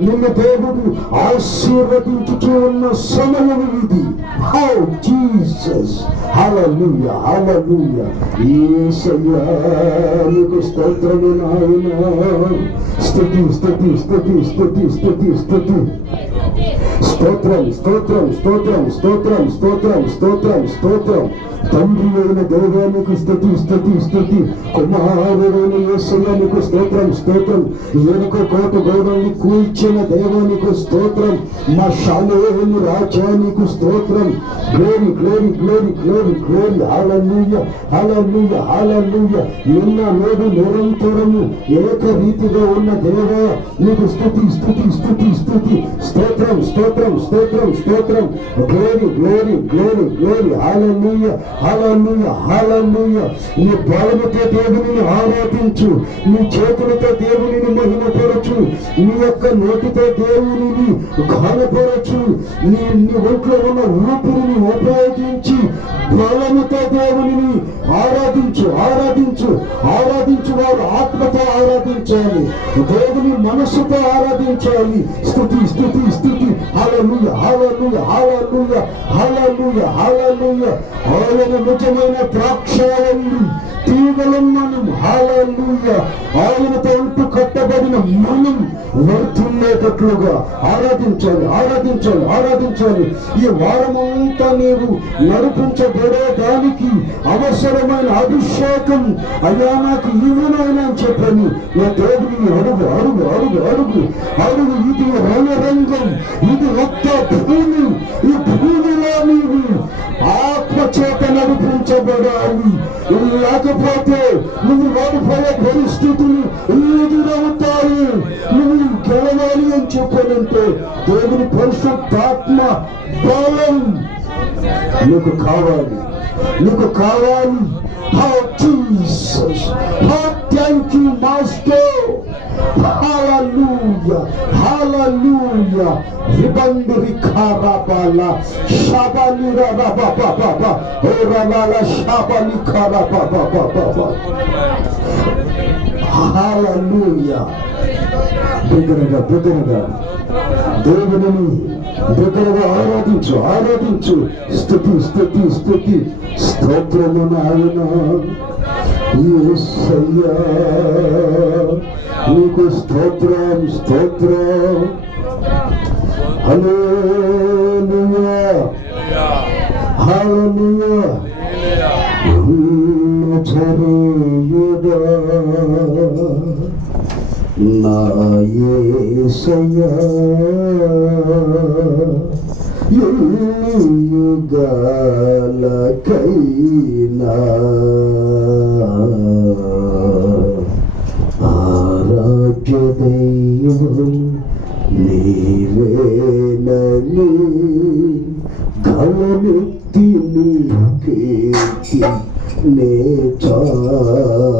నిన్ను దేవుడు ఆశీర్వదించుతూ ఉన్న సమయం ఇది. హౌ జీసస్, హల్లెలూయా హల్లెలూయా. యేసయ్యా నీకు స్తోత్రము నాయనా. స్తుతి స్తుతి స్తుతి స్తుతి స్తుతి స్తుతి. స్తోత్రం స్తోత్రం స్తోత్రం స్తోత్రం స్తోత్రం స్తోత్రం స్తోత్రం. తండ్రి అయిన దేవానికి స్తుతి స్తుతి స్తుతి. కుమారుడైన యేసయ్యకు స్తోత్రం స్తోత్రం. ఎనుక కోట గోడల్ని కూల్చిన దేవానికి స్తోత్రం. మా షాలేము రాజానికి స్తోత్రం. Glory glory glory glory glory. హల్లెలూయా హల్లెలూయా హల్లెలూయా. నిన్న నేడు నిరంతరము ఏకరీతిగా ఉన్న దేవా నీకు స్తుతి స్తుతి స్తుతి స్తుతి. స్తోత్రం స్తోత్రం స్తోత్రం స్తోత్రం. Glory glory glory glory. హల్లెలూయా హల్లెలూయా హల్లెలూయా. నీ బలముతో దేవునిని ఆరాధించు, నీ చేతులతో దేవునిని మహిమపరచు, నీ యొక్క నోటితో దేవునిని ఘనపరచు, నీ ఒంట్లో ఉన్న ఊపిరిని ఉపయోగించి బలముతో దేవునిని ఆరాధించు ఆరాధించు ఆరాధించు. వారు ఆత్మతో ఆరాధించాలి, దేవుని మనస్సుతో ఆరాధించాలి. స్తుతి స్తుతి స్తుతి. హల్లెలూయా హల్లెలూయా హల్లెలూయా హల్లెలూయా హల్లెలూయా. ఆయన నిజమైన ద్రాక్షావల్లి తీగలం మనం. హల్లెలూయా. ఆయనతో ఉంటూ కట్టబడిన మనం వర్ధిల్లేటట్లుగా ఆరాధించాలి ఆరాధించాలి ఆరాధించాలి. ఈ వారమంతా నీవు నడిపించబడేదానికి అవసరమైన అభిషేకం అయ్యా నాకు ఇవ్వనైనా చెప్పని నా దేవుని అడుగు అడుగు అడుగు అడుగు అడుగు. ఇది రణరంగం, ఇది ఒక్క భూమి. ఈ భూమిలో నీవు ఆత్మచేత నడిపించబడాలి. లేకపోతే నువ్వు ఓడిపోయే పరిస్థితులు ఎదురవుతాయి. నువ్వు గెలవాలి అని చెప్పానంటే దేవుని పరిశుద్ధాత్మ బలం నీకు కావాలి, నీకు కావాలి. How Jesus, how thank you Master. Hallelujah hallelujah. Ribanduri karabala shabali rababa orala shabali karababa. Hallelujah. బిగ్గరగా దేవుని బిగ్గరగా ఆరాధించు ఆరాధించు. స్తుతి స్తుతి స్తుతి. స్తోత్రము నాయన యేసయ్యా నీకు స్తోత్రం స్తోత్రం. హల్లెలూయా హల్లెలూయా. నజరేయుడా నా యేసయ్యా యుగాలకైనా ఆరాధ్య దైవం నీవేనని గలమెత్తి నీ కీర్తి నే చాటెదా.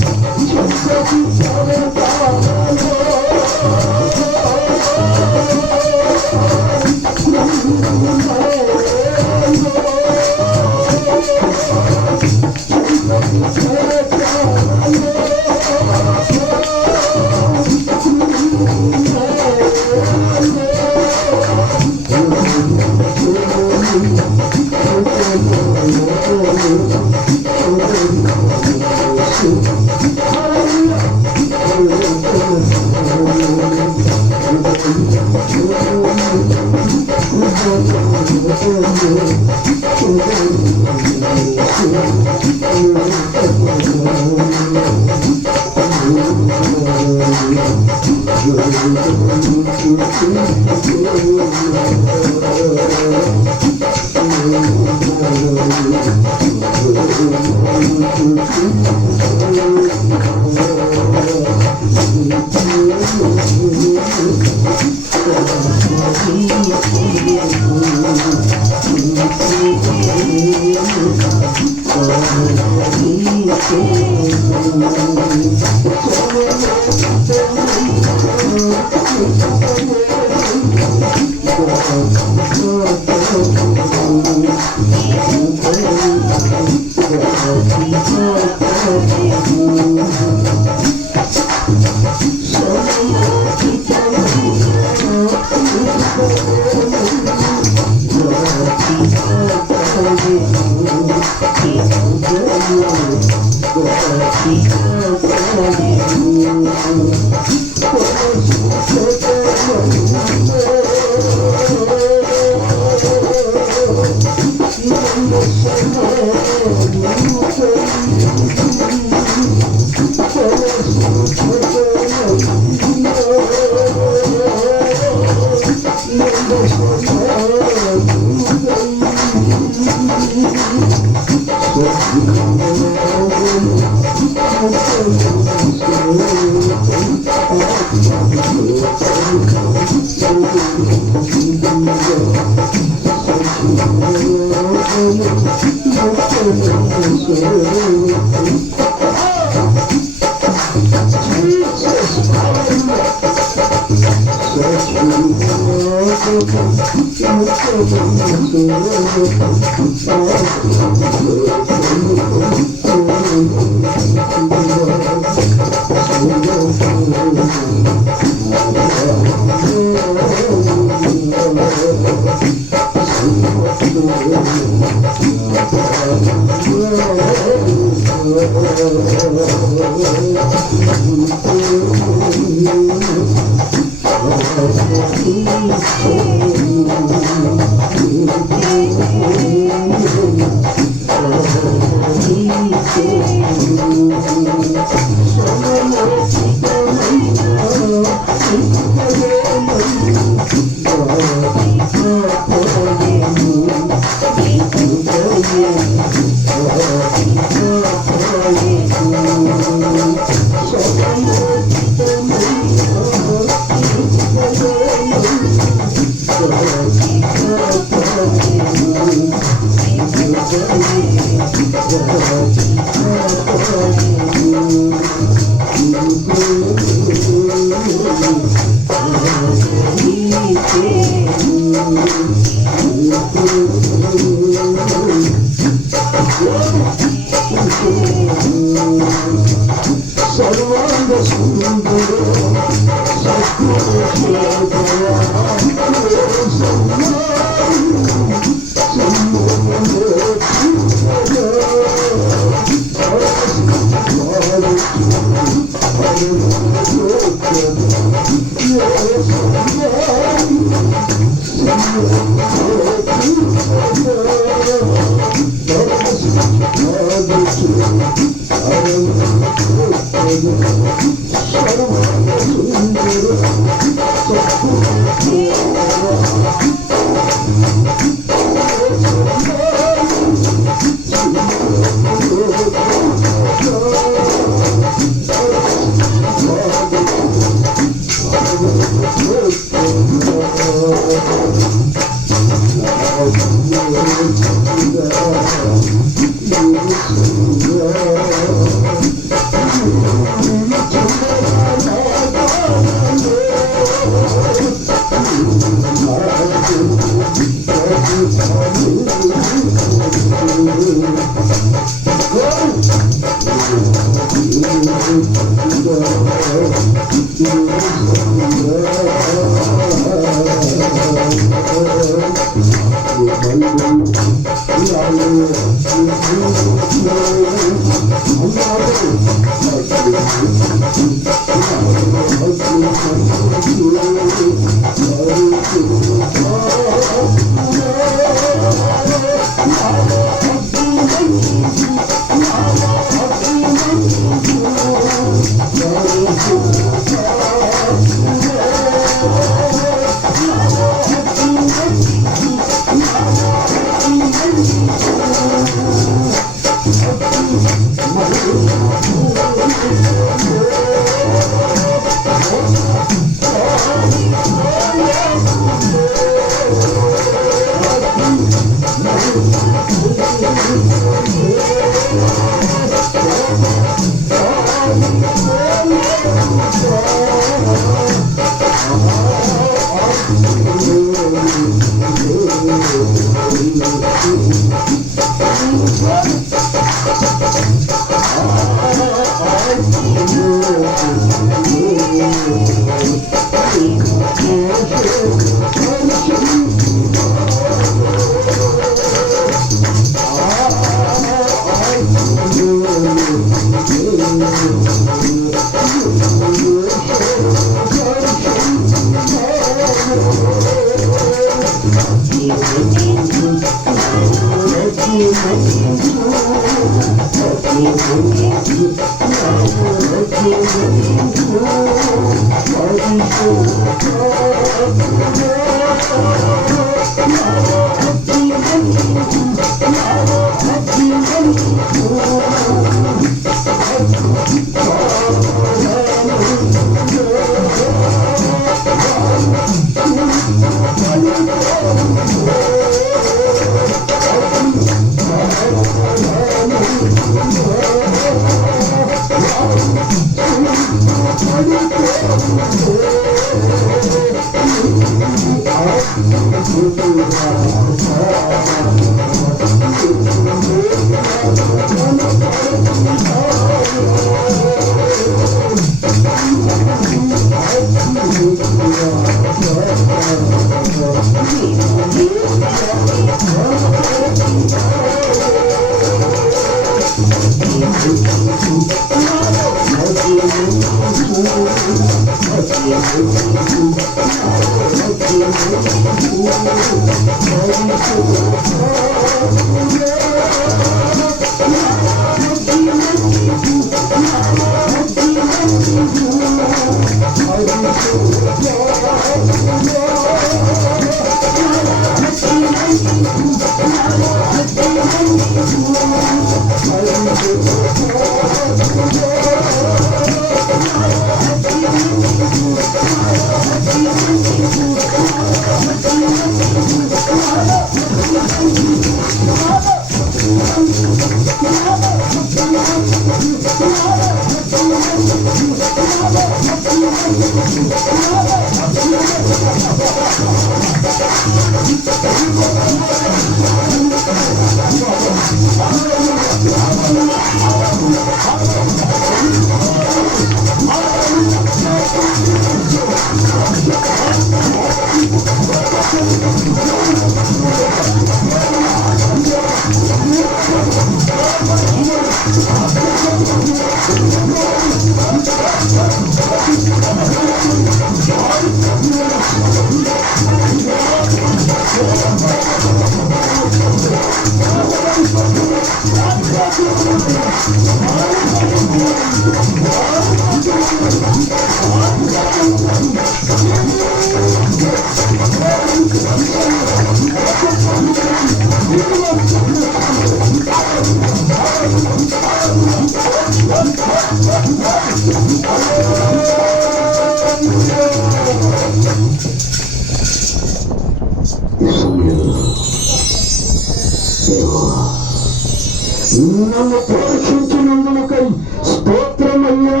నన్ను పోషించినందులకై స్తోత్రమయ్యా.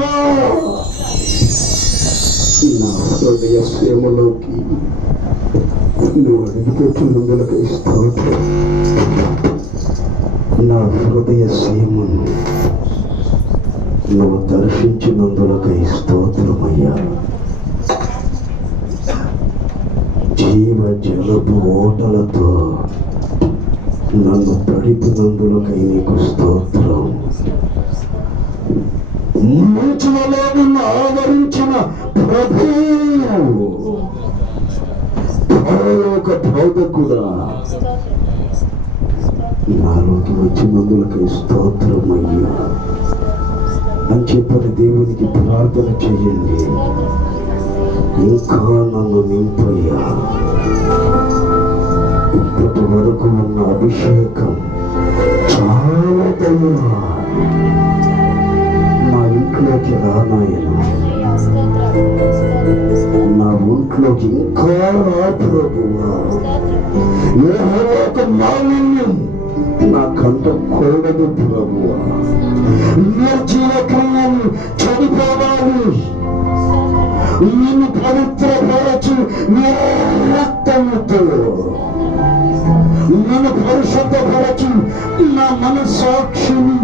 నా హృదయ శ్రమలోకి నువ్వు అడిగిపెట్టినందులకై స్తోత్రం. నా హృదయ సీమను నువ్వు దర్శించినందులకై స్తోత్రమయ్యా. జీవ జలపు ఓటలతో నన్ను తడిపినందులకై నీకు స్తోత్రం. మంచులలో నిన్ను ఆవరించిన ప్రభువు, పరలోక బోధకుడా, నాలోకి వచ్చినందులకై స్తోత్రమయ్యా అని చెప్పని దేవునికి ప్రార్థన చేయండి. ఇంకా నన్ను నింపయ్యా. ఇప్పటి వరకు ఉన్న అభిషేకం చాలదయ్యా. నా ఇంట్లోకి రానాయన, నా ఒంట్లోకి ఇంకా రా ప్రభువా. యెహోవాకు మాలిన్యం నా కంట కూడదు ప్రభువా. నిర్జీవకరణం చనిపోవాలి. నిన్ను పవిత్రపరచు రక్త రక్తముతో నన్ను పరిశుద్ధపరచు, నా మనస్సాక్షిని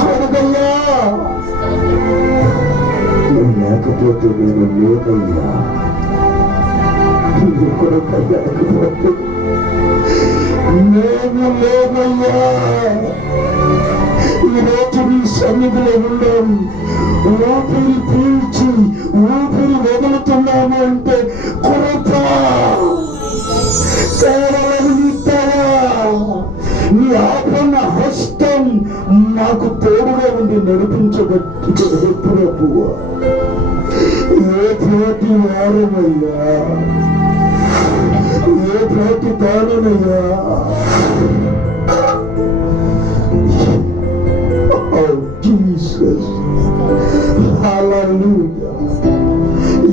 కడుగయ్యా. నువ్వు లేకపోతే నేను లేనయ్యా. నువ్వు కూడా లేకపోతే నేను లేనయ్యా. ఈరోజు నీ సన్నిధిలో ఉన్నాము, ఊపిరి పీల్చి ఊపిరి వదులుతున్నాము అంటే కృప కేవలం నీ ఆపన్న హస్తం నాకు తోడుగా ఉండి నడిపించబట్టి ప్రభువా. ఏ ప్రోటి వారమయ్యా, ఏ ప్రోటి తానయ్యా.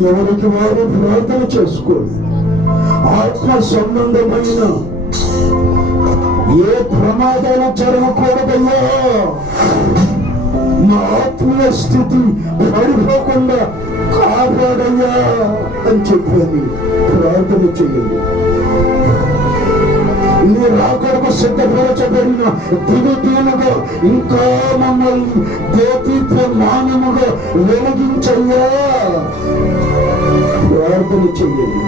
ఎవరికి వారు ప్రార్థన చేసుకోండి. ఆత్మ సంబంధమైన ఏ ప్రమాదాలు జరగకూడదయ్యా. నా ఆత్మీయ స్థితి పడిపోకుండా కాపాడయ్యా అని చెప్పని ప్రార్థన చేయండి. నీ రాకడకు సిద్ధపరచబడిన దిగుదీనుగా ఇంకా మమ్మల్ని దేదీప్యమానముగా వెలిగించయ్యా ప్రార్థన చెయ్యండి.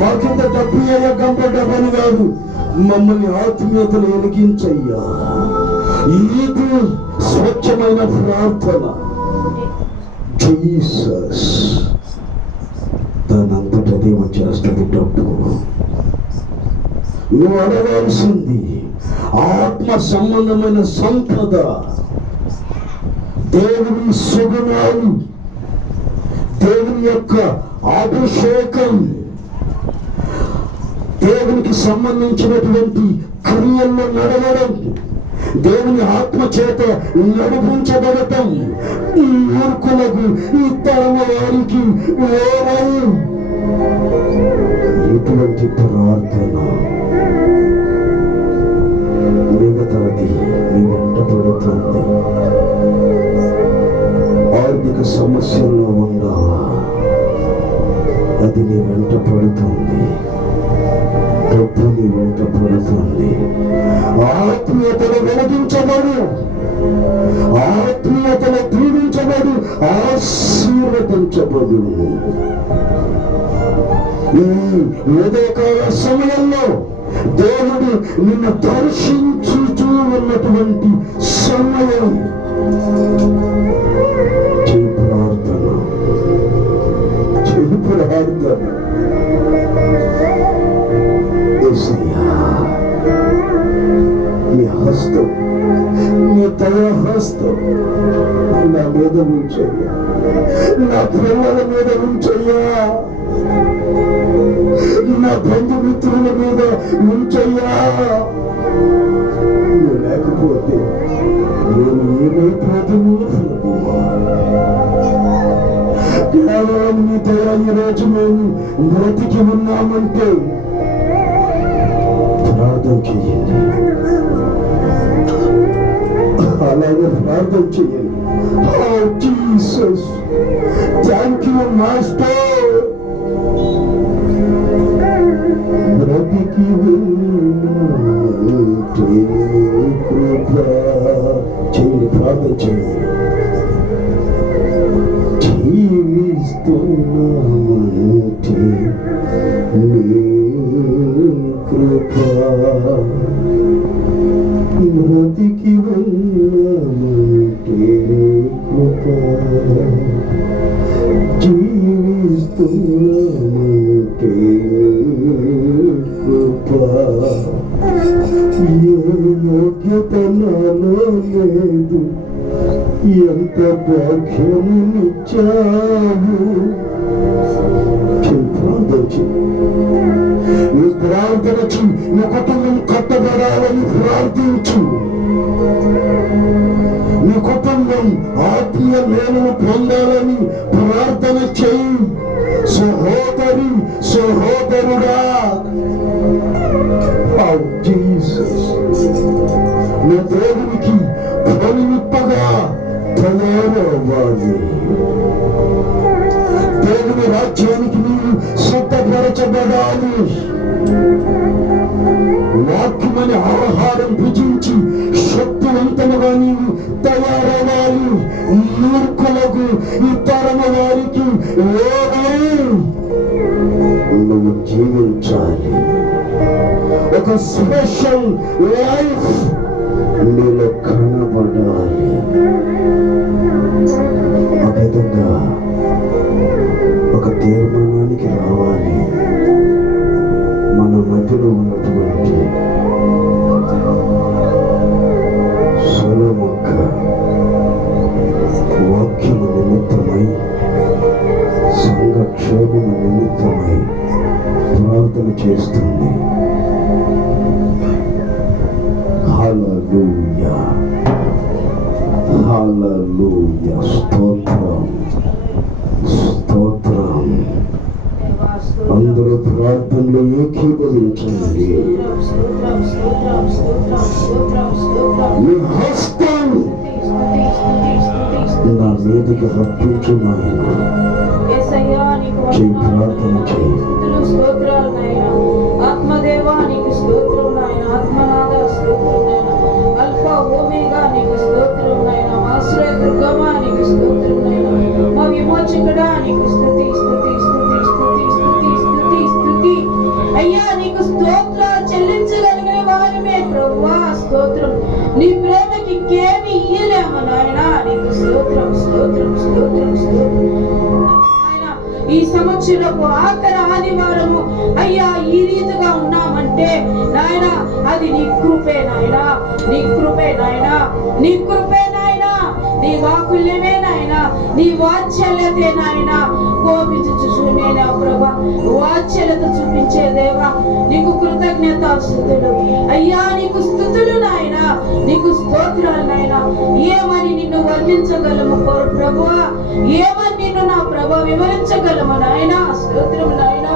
మాకింత డబ్బు గంపడమని కాదు, మమ్మల్ని ఆత్మీయతలు వెలిగించయ్యా. ఇది స్వచ్ఛమైన ప్రార్థన. జీసస్ దానంతటదే వచ్చేస్తుంది. డబ్బు నువ్వు అడగాల్సింది ఆత్మ సంబంధమైన సంపద, దేవుని సుగుణాలు, దేవుని యొక్క అభిషేకం, దేవునికి సంబంధించినటువంటి క్రియల్లో నడవడం, దేవుని ఆత్మ చేత నడిపించబడటం మూర్ఖులకు, ఈ తరమ వారికి ఇటువంటి ప్రార్థన మిగతాది మీ వెంట పడుతుంది. ఆర్థిక సమస్యల్లో ఉందా, అది నీ వెంట పడుతుంది. డబ్బు నీ వెంట పడుతుంది. ఆత్మీయతను వెలిగించబడు, ఆత్మీయతను దీవించబడు, ఆశీర్వదించబడు. ఈ ఉదయకాల సమయంలో దేవుడు నిన్ను దర్శించుతూ ఉన్నటువంటి సమయం. ప్రార్థన ప్రార్థన. నీ హస్తం, నీ దయా హస్తం నా మీద ఉంచయ్యా, నా పిల్లల మీద ఉంచయ్యా, నా బంధుమిత్రుల మీద ఉంచయ్యా. నువ్వు లేకపోతే నేను ఏమైపోతున్నా. కేవలం నీ దయా ఈ రోజు మేము బ్రతికి ఉన్నామంటే ప్రార్థన చెయ్యండి. అలాగే ప్రార్థన చెయ్యండి. Oh Jesus, thank you Master. బ్రతికి చేయండి, ప్రార్థన చేయండి. జీవిస్తున్నామంటే నీ కృప, బ్రతికి ఉన్నామంటే కృప, జీవిస్తున్నామంటే కృప. ఏ యోగ్యత నాలో లేదు, ఎంత భాగ్యమునిచ్చావు. నీ ప్రార్థనకి నీ కుటుంబం కట్టబడాలని ప్రార్థించు. నీ కుటుంబం ఆత్మీయ మేలును పొందాలని ప్రార్థన చేయి. సహోదరి, సహోదరుడా, నీ దేవునికి పనిమిప్పగా తయారవ్వాలి. దేవుని రాజ్యానికి నీవు సిద్ధపడ బలపరచబడాలి. వాక్యమని ఆహారం భుజించి శక్తివంతముగా నీవు తయారవ్వాలి. మూర్ఖులకు ఈ తరమ వారికి నువ్వు జీవించాలి. ఒక స్పెషల్ లైఫ్ నీలో కనబడాలి. ఆ విధంగా ఒక తీర్మానానికి రావాలి. మన మధ్యలో ఉన్నటువంటి సొలొమొక్క వాక్యము నిమిత్తమై, సంఘక్షేమము నిమిత్తమై ప్రార్థన చేస్తుంది. హల్లెలూయా, హల్లెలూయా. స్తోత్రం, స్తోత్రం. అందరూ ప్రార్థనలో ఏకీభవించండి. నీ హస్తం నా మీదకి రప్పించు నాయన. చేయి, ప్రార్థన చేయి. ఆత్మదేవా నీకు స్తోత్రం నాయన. ఆత్మనాథ స్తోత్రం నాయన. అల్ఫా ఓమేగా నీకు స్తోత్రం నాయన. ఆశ్రయ దుర్గమా నీకు స్తోత్రం నాయన. మా విమోచకుడా నీకు స్తుతి, స్తుతి, స్తుతి, స్తుతి, స్తుతి, స్తుతి, స్తుతి. అయ్యా నీకు స్తోత్రాలు చెల్లించగలిగిన వారమే ప్రభువా. స్తోత్రం. నీ ప్రేమకి ఇంకేమి ఇయ్యలేము నాయన. నీకు స్తోత్రం, స్తోత్రం, స్తోత్రం, స్తోత్రం. ఈ సంవత్సరపు ఆఖరి ఆదివారము అయ్యా ఈ రీతిగా ఉన్నామంటే నాయన అది నీ కృపే నాయన. నీ కృపే నాయన. నీ కృపే నాయన. నీ వాకుల్యమే నాయన. నీ వాత్సల్యతే నాయన. కోపించుచునేనా ప్రభా, వాత్సల్యత చూపించే దేవా నీకు కృతజ్ఞతాస్తుతులు అయ్యా. నీకు స్తుతులు నాయన. నీకు స్తోత్రాలు నాయన. ఏమని నిన్ను వర్ణించగలము ప్రభువా? ఏమని నిన్ను నా ప్రభా వివరించగలము నాయన. స్తోత్రం నాయన.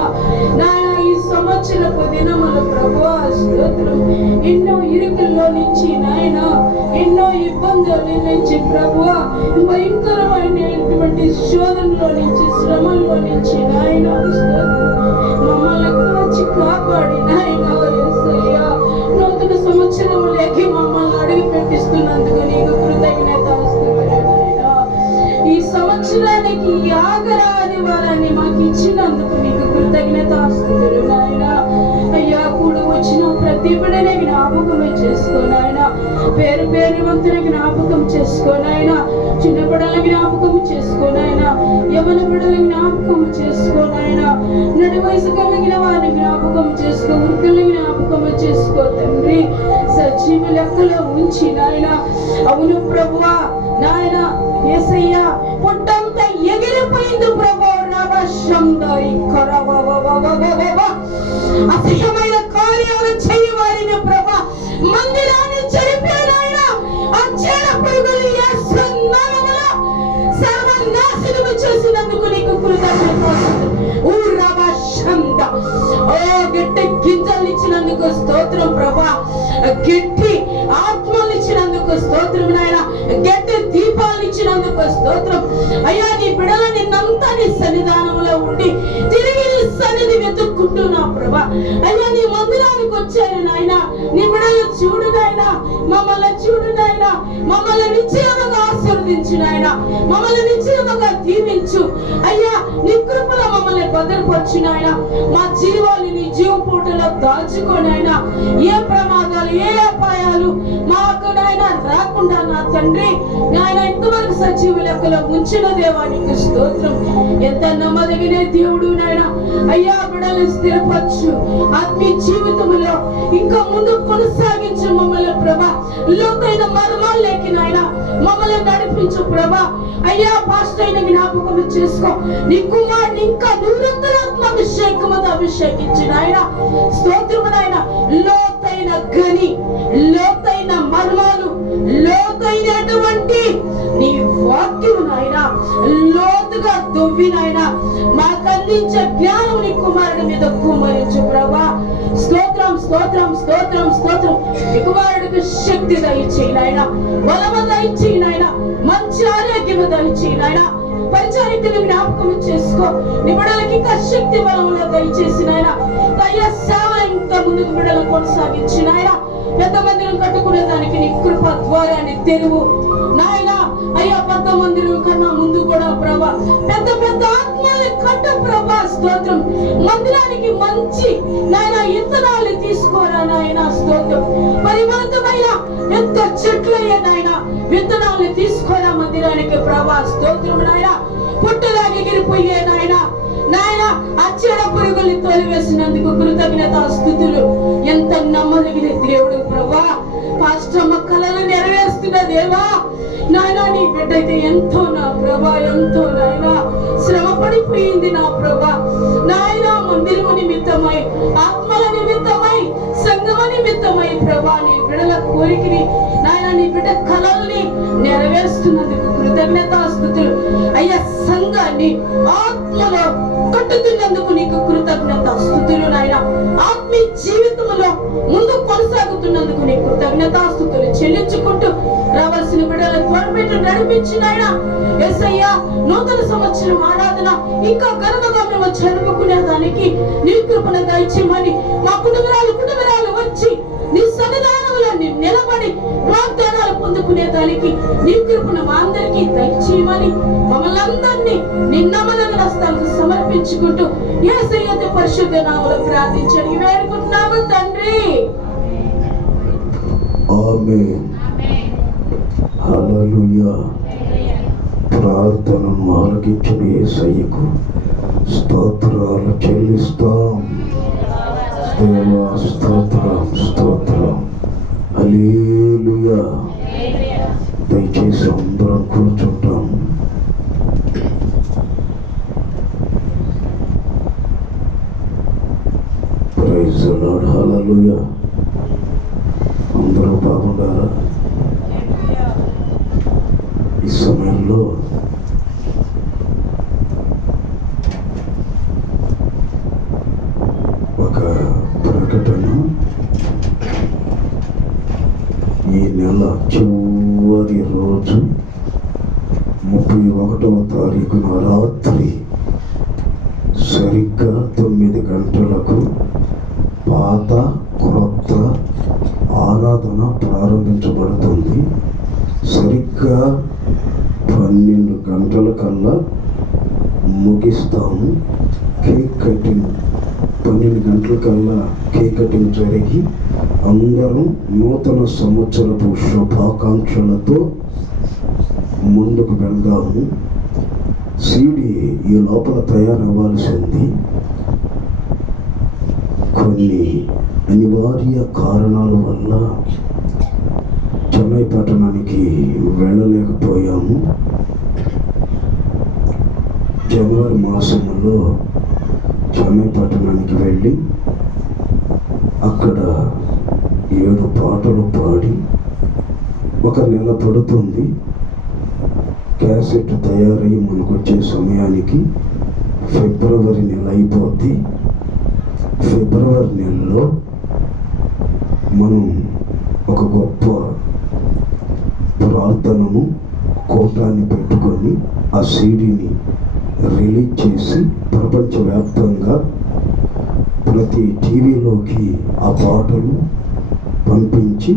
నాయన ఈ సంవత్సరపు దినములు ప్రభువా స్తోత్రం. ఎన్నో ఇరుకుల్లో నుంచి నాయన, ఎన్నో ఇబ్బందుల నుంచి ప్రభువా, భయంకరమైనటువంటి శోధనలో నుంచి, శ్రమల్లో నుంచి నాయన మమ్మల్ని కాచి కాపాడి నాయన యేసయ్యా నూతన సంవత్సరములోకి మమ్మల్ని అడుగు పెట్టిస్తున్నందుకు నీకు కృతజ్ఞతాస్తుతులు నాయన. ఈ సంవత్సరానికి ఈ ఆఖరి ఆదివారాన్ని మాకు ఇచ్చినందుకు నీకు కృతజ్ఞతాస్తుతులు నాయన. అయ్యా కూడి వచ్చిన ప్రతి బిడ్డని జ్ఞాపకం చేసుకో నాయన. పేరు పేరు వంతున జ్ఞాపకం చేసుకో నాయన. చిన్న బిడ్డల జ్ఞాపకం చేసుకో నాయన. యవన బిడ్డల జ్ఞాపకం చేసుకో నాయన. నడి వయసు కలిగిన వారిని జ్ఞాపకం చేసుకో. వృద్ధుల జ్ఞాపకం చేసుకో తండ్రి. సజీవ లెక్కలో ఉంచి నాయన. అవును ప్రభువా నాయన యేసయ్య పొట్టంతా ఎగిరిపోయింది ప్రభు. అసహ్యమైన కార్యాలు చేయవారిని ప్రభా మందిరాన్ని చెరిపేనాయన. ఆ చేడ పురుగులు సర్వనాశనము చేసినందుకు నీకు కృతజ్ఞతాస్తుతులు. గట్టి గింజలు ఇచ్చినందుకు స్తోత్రం ప్రభా. గట్టి ఆత్మలు ఇచ్చినందుకు స్తోత్రం నాయన. గట్టి దీపాలు ఇచ్చినందుకు స్తోత్రం అయ్యా. నీ బిడల నిన్నంతా నీ సన్నిధానంలో ఉండి తిరిగి నీ సన్నిధి వెతుక్కుంటున్నా ప్రభా. అయ్యా నీ మందిరానికి వచ్చాను నాయన. నీ బిడలు చూడు నాయన. మమ్మల్ని చూడు నాయన. మమ్మల్ని నిశ్చయముగా ఆశీర్వదించు నాయన. మమ్మల్ని నిశ్చయముగా దీవించు అయ్యా. నీ కృపలో మమ్మల్ని భద్రపరచు నాయన. మా జీవాలు నీ జీవపోటలో దాచుకోని ఆయన. ఏ ప్రమాదాలు ఏ అపాయాలు మాకు నాయన రాకుండా నా తండ్రి నాయన ఇంతవరకు సజీవ లెక్కలో ఉంచిన దేవానికి స్తోత్రం. ఎంత నమ్మదగిన దేవుడు నాయన. అయ్యా బిడ్డలు స్థిరపరచు. ఆత్మీయ జీవితంలో ఇంకా ముందు కొనసాగించు మమ్మల్ని ప్రభా. లోతైన మర్మాల్లోకి నాయన మమ్మల్ని నడిపించు ప్రభా. అయ్యా పాస్టైన జ్ఞాపకం చేసుకో. నీ కుమారుని ఇంకా అభిషేకముతో అభిషేకించిన ఆయన స్తోత్రము నాయన. లోతైన గని, లోతైన మర్మాలు, లోతైనటువంటి నీ వాక్యము నాయన లోతుగా దువ్వినాయన మాకు అందించే జ్ఞానం నీ కుమారుడి మీద కుమ్మరించు ప్రభా. స్తోత్రం, స్తోత్రం, స్తోత్రం, స్తోత్రం. నీ కుమారుడికి శక్తి దయచేయి నాయన. బలము దయచేయి నాయన. మంచి ఆరోగ్యము దయచేయి నాయన. పరిచారికలు జ్ఞాపకం చేసుకో. నీ బిడ్డలకి ఇంకా శక్తి బలంలో దయచేసి నాయన అయ్యా సేవ ఇంకా ముందుకు బిడ్డలు కొనసాగించి నాయన పెద్ద మందిరం కట్టుకునే దానికి నీ కృప ద్వారాన్ని తెరువు నాయన. అయ్యా పెద్ద మందిరం కన్నా ముందు కూడా ప్రభా పెద్ద పెద్ద ఆత్మల్ని కట్ట ప్రభా. స్తోత్రం. మందిరానికి మంచి నాయన ఇత్తనాలు తీసుకోరా నాయన. స్తోత్రం. పరివర్తమైన ఎంత చెట్లయ్యా నాయన విత్తనాలు తీసుకోరా మందిరానికి ప్రభా. స్తోత్రం నాయన. పుట్టలాగా ఎగిరిపోయే నాయన నాయన ఆ చెడ పురుగుల్ని తోలివేసినందుకు కృతజ్ఞత స్తుతులు. ఎంత నమ్మదగిన దేవుడు ప్రభా. పాస్టమ్మ కళలు నెరవేరుస్తున్న దేవా నాయన. నీ బిడ్డ అయితే ఎంతో నా ప్రభా ఎంతో నాయన శ్రమ పడిపోయింది నా ప్రభా నాయన. మందిరము నిమిత్తమై ఆత్మల నిమిత్తమై సంగమ నిమిత్తమై ప్రభా నీ బిడ్డల కోరికని నాయన నీ బిడ్డ కళల్ని నెరవేరుస్తున్నందుకు కృతజ్ఞతాస్తుతులు అయ్యా. సంఘాన్ని ఆత్మలో కట్టుతున్నందుకు నీకు కృతజ్ఞతాస్తుతులు నాయన. ఆత్మీయ జీవితంలో ముందు కొనసాగుతున్నందుకు నీకు కృతజ్ఞతాస్తుతులు చెల్లించుకుంటూ రావాల్సిన బిడ్డలను త్వరపెట్టి నడిపించిన ఆయన యేసయ్యా. నూతన సంవత్సరం ఆరాధన ఇంకా ఘనంగా మేము జరుపుకునే దానికి నీ కృపను దయచేయమని మా కుటుంబరాలు వచ్చి నీ సన్నిధానంలో నిలబడి వాగ్దానాలు పొందుకునే దానికి నీ కృపను మా అందరికీ దయచేయమని మమ్మల్ని అందరినీ నీ నమ్మదగిన హస్తాలకు సమర్పించుకుంటూ యేసయ్య పరిశుద్ధ నామములో ప్రార్థించని వేడుకుంటున్నాము తండ్రి. ఆమేన్. హల్లెలూయా. ప్రార్థనను ఆలకించిన యేసయ్యకు స్తోత్రాలు చెల్లిస్తాం. దేవా స్తోత్రం స్తోత్రం. హల్లెలూయా. దయచేసి అందరం కూర్చుంటాం. Praise the lord. హల్లెలూయా. అందరూ బాగుండారా? ఈ సమయంలో ఒక ప్రకటన. ఈ నెల చివరి రోజు 31వ తారీఖున రాత్రి సరిగ్గా 9 గంటలకు పాత క్రొత్త ఆరాధన ప్రారంభించబడుతుంది. సరిగ్గా 12 గంటల కల్లా ముగిస్తాము. కేక్ కటింగ్ 12 గంటల కల్లా కేక్ కటింగ్ జరిగి అందరం నూతన సంవత్సరపు శుభాకాంక్షలతో ముందుకు వెళ్దాము. సీడీ ఈ లోపల తయారవ్వాల్సింది. కొన్ని అనివార్య కారణాల వల్ల చెన్నై పట్టణానికి వెళ్ళలేకపోయాము. జనవరి మాసంలో చెన్నై పట్టణానికి వెళ్ళి అక్కడ 7 పాటలు పాడి ఒక నెల పడుతుంది. క్యాసెట్ తయారయ్యి మనకు వచ్చే సమయానికి ఫిబ్రవరి నెల అయిపోద్ది. ఫిబ్రవరి నెలలో మనం ఒక గొప్ప ప్రార్థనను కోటాన్ని పెట్టుకొని ఆ సీడీని రిలీజ్ చేసి ప్రపంచవ్యాప్తంగా ప్రతి టీవీలోకి ఆ పాటలు పంపించి,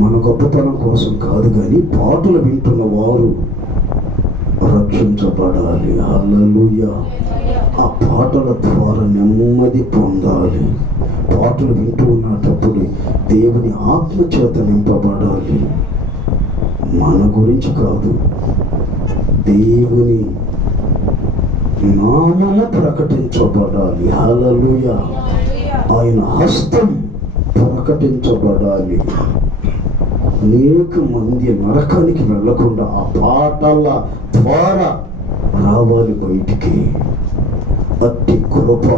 మన గొప్పతనం కోసం కాదు కానీ పాటలు వింటున్న వారు రక్షించబడాలి. హల్లెలూయా. ఆ పాటల ద్వారా నెమ్మది పొందాలి. పాటలు వింటూ ఉన్నప్పుడు దేవుని ఆత్మ చేత నింపబడాలి. మన గురించి కాదు, దేవుని నామము ప్రకటించబడాలి. హల్లెలూయా. ఆయన హస్తం ప్రకటించబడాలి. అనేక మంది నరకానికి వెళ్ళకుండా ఆ పాటల ద్వారా రావాలి బయటికి. అట్టి కృప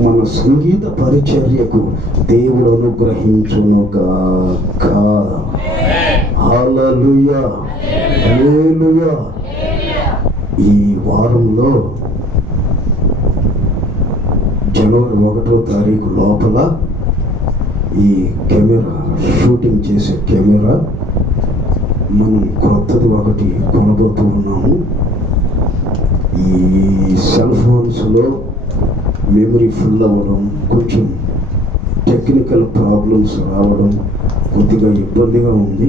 మన సంగీత పరిచర్యకు దేవుడు అనుగ్రహించునుగాక. హల్లెలూయా. హల్లెలూయా. ఈ వారంలో జనవరి 1వ తారీఖు లోపల ఈ కెమెరా షూటింగ్ చేసే కెమెరా మనం క్రొత్తది ఒకటి కొనబోతూ ఉన్నాము. ఈ సెల్ ఫోన్స్లో మెమరీ ఫుల్ అవ్వడం, కొంచెం టెక్నికల్ ప్రాబ్లమ్స్ రావడం కొద్దిగా ఇబ్బందిగా ఉంది.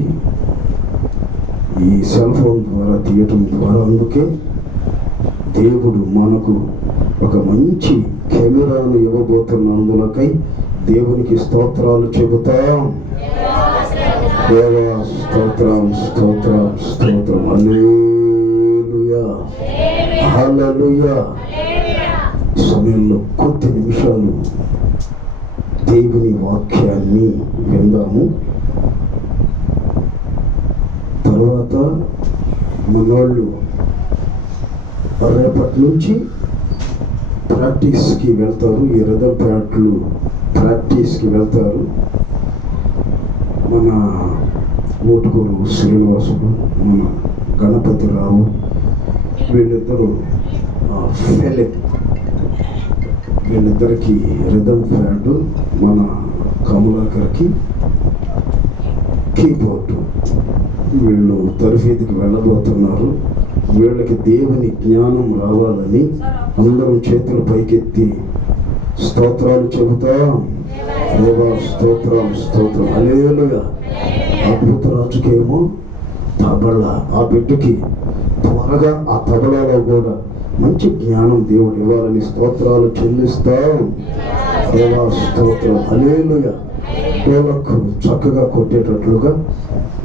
ఈ సెల్ ఫోన్ ద్వారా తీయటం ద్వారా అందుకే దేవుడు మనకు ఒక మంచి కెమెరాను ఇవ్వబోతున్నందులకై దేవునికి స్తోత్రాలు చెబుతాం. దేవా స్తోత్రం స్తోత్రం స్తోత్రం. హల్లెలూయా హల్లెలూయా. సమయంలో కొద్ది నిమిషాలు దేవుని వాక్యాన్ని విందాము. తర్వాత మనోళ్ళు రేపటి నుంచి ప్రాక్టీస్కి వెళ్తారు. ఈ రిథం ప్యాట్లు ప్రాక్టీస్కి వెళ్తారు. మన ఓటుకూరు శ్రీనివాసుడు, మన గణపతిరావు, వీళ్ళిద్దరూ వీళ్ళిద్దరికి రిథం ప్యాడ్, మన కమలాకర్కి కీబోర్డు. వీళ్ళు తరఫీదుకి వెళ్ళబోతున్నారు. వీళ్ళకి దేవుని జ్ఞానం రావాలని అందరం చేతులు పైకెత్తి స్తోత్రాలు చెబుతాం. దేవా స్తోత్రం స్తోత్రం. హల్లెలూయా. అద్భుత రాజుకేమో తబలా, ఆ బిడ్డకి త్వరగా ఆ తబలాలో కూడా మంచి జ్ఞానం దేవుడు ఇవ్వాలని స్తోత్రాలు చెల్లిస్తాం. దేవా స్తోత్రం. హల్లెలూయా. డోలకు చక్కగా కొట్టేటట్లుగా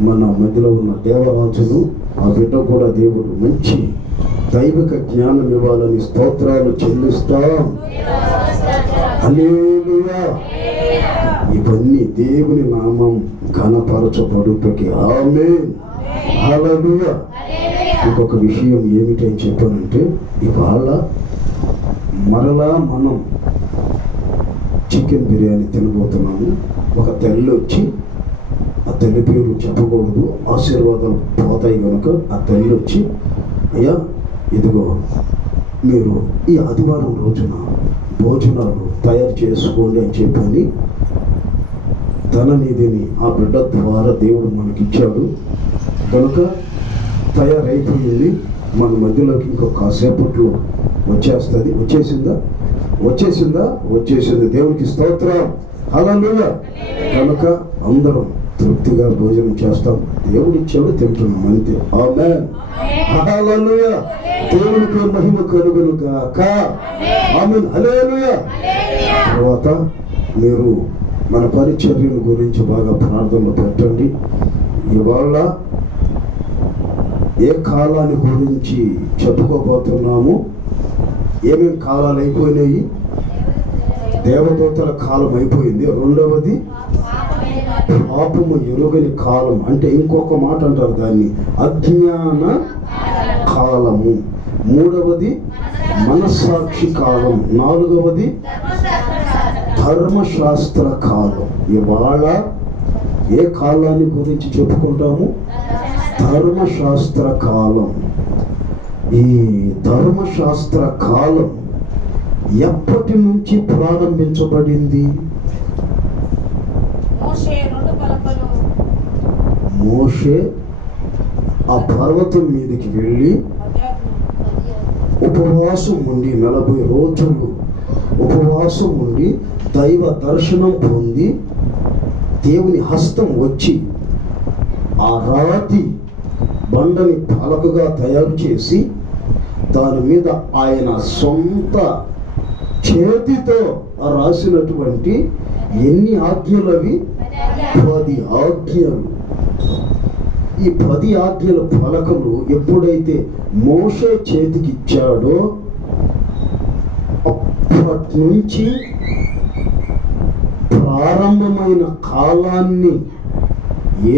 మన మధ్యలో ఉన్న దేవరాజును, ఆ బిడ్డ కూడా దేవుడు మంచి దైవిక జ్ఞానం ఇవ్వాలని స్తోత్రాలు చెల్లిస్తాం. హల్లెలూయా. ఇవన్నీ దేవుని నామం ఘనపరచబడుటకి. ఆమేన్. హల్లెలూయా. ఇంకొక విషయం ఏమిటని చెప్పానంటే, ఇవాళ మరలా మనం చికెన్ బిర్యానీ తినబోతున్నాము. ఒక తల్లి వచ్చి, ఆ తల్లి పేరు చెప్పకూడదు, ఆశీర్వాదాలు పోతాయి కనుక, ఆ తల్లి వచ్చి, అయ్యా ఇదిగో మీరు ఈ ఆదివారం రోజున భోజనాలు తయారు చేసుకోండి అని చెప్పని తన నిధిని ఆ బిడ్డ ద్వారా దేవుడు మనకిచ్చాడు కనుక తయారైపోయింది. మన మధ్యలోకి ఇంకొక కాసేపట్లో వచ్చేస్తుంది. వచ్చేసింది. దేవునికి స్తోత్రం. హల్లెలూయా. కనుక అందరం తృప్తిగా భోజనం చేస్తాం. దేవుడు ఇచ్చాడు, తింటున్నాం అంతే. ఆమేన్. హల్లెలూయా. దేవునికి మహిమ కలుగును గాక. ఆమేన్. హల్లెలూయా. తర్వాత మీరు మన పరిచర్యల గురించి బాగా ప్రార్థనలు పెట్టండి. ఇవాళ ఏ కాలాన్ని గురించి చెప్పుకోబోతున్నాము? ఏమేమి కాలాలు అయిపోయినాయి? దేవదూతల కాలం అయిపోయింది. రెండవది పాపము ఎరుగని కాలం, అంటే ఇంకొక మాట అంటారు దాన్ని, అజ్ఞాన కాలము. మూడవది మనస్సాక్షి కాలం. నాలుగవది ధర్మశాస్త్ర కాలం. ఇవాళ ఏ కాలాన్ని గురించి చెప్పుకుంటాము? ధర్మశాస్త్ర కాలం. ఈ ధర్మశాస్త్ర కాలం ఎప్పటి నుంచి ప్రారంభించబడింది? మోషే ఆ పర్వతం మీదకి వెళ్ళి ఉపవాసం ఉండి 40 రోజులు ఉపవాసం ఉండి దైవ దర్శనం పొంది దేవుని హస్తం వచ్చి ఆ రాతి బండని పలకగా తయారు చేసి దాని మీద ఆయన సొంత చేతితో రాసినటువంటి ఎన్ని ఆజ్ఞలు అవి? 10 ఆజ్ఞలు. ఈ 10 ఆజ్ఞల ఫలకము ఎప్పుడైతే మోషే చేతికి ఇచ్చాడో అప్పటి నుంచి ప్రారంభమైన కాలాన్ని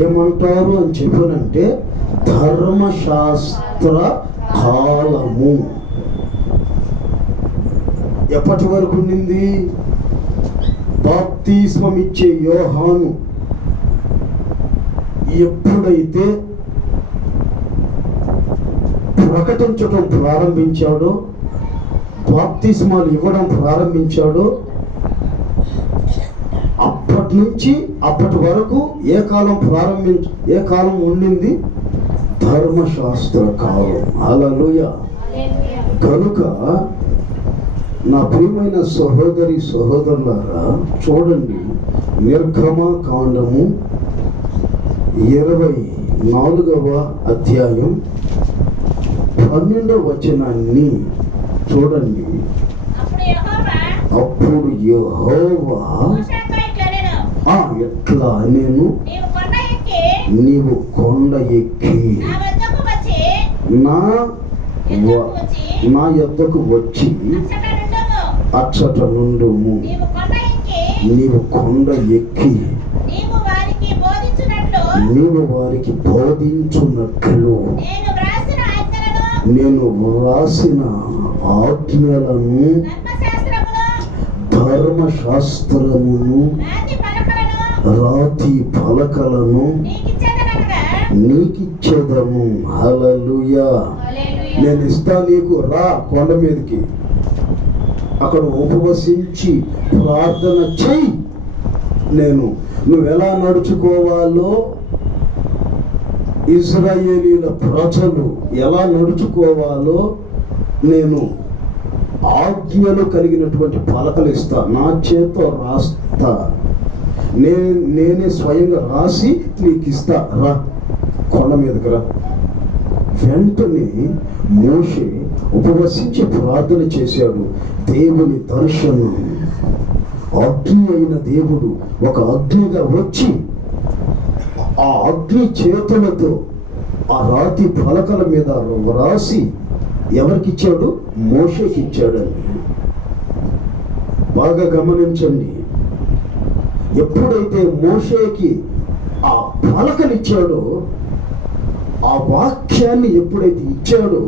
ఏమంటారు అని చెప్పానంటే ధర్మశాస్త్ర కాలము. ఎప్పటి వరకు ఉండింది? బాప్తిస్మం ఇచ్చే యోహాను ఎప్పుడైతే ప్రకటించడం ప్రారంభించాడో, బాప్తిస్మాలు ఇవ్వడం ప్రారంభించాడో, అప్పటి నుంచి అప్పటి వరకు ఏ కాలం ఉండింది? ధర్మశాస్త్ర కాలం. హల్లెలూయా. కనుక నా ప్రియమైన సహోదరి సహోదరులారా, చూడండి, నిర్గమ కాండము 24వ అధ్యాయం 12వ వచనాన్ని చూడండి. అప్పుడు యెహోవా ఎట్లా నేను నీవు కొండ ఎక్కి నా యొద్దకు వచ్చి అచ్చట నుండుము. నీవు కొండ ఎక్కి నీవు వారికి బోధించున్నట్లు నేను వ్రాసిన ఆజ్ఞలను, ధర్మశాస్త్రమును, రాతి పలకలను నీకిచ్చేదము. హల్లెలూయా. నేను ఇస్తా నీకు, రా కొండ మీదకి, అక్కడ ఉపవసించి ప్రార్థన చెయ్యి. నువ్వెలా నడుచుకోవాలో, ఇశ్రాయేలీల ప్రజలు ఎలా నడుచుకోవాలో నేను ఆజ్ఞలు కలిగినటువంటి పలకలు ఇస్తా, నా చేత్తో రాస్తా, నేనే స్వయంగా రాసి నీకు ఇస్తా, రా కొండ మీదకి రా. వెంటనే మోషే ఉపవసించి ప్రార్థన చేశాడు. దేవుని దర్శనం, అగ్ని అయిన దేవుడు ఒక అగ్నిగా వచ్చి ఆ అగ్ని చేతులతో ఆ రాతి పలకల మీద వ్రాసి ఎవరికి ఇచ్చాడు? మోషేకి ఇచ్చాడండి. బాగా గమనించండి. ఎప్పుడైతే మోషేకి ఆ పలకలు ఇచ్చాడో, ఆ వాక్యాన్ని ఎప్పుడైతే ఇచ్చాడో,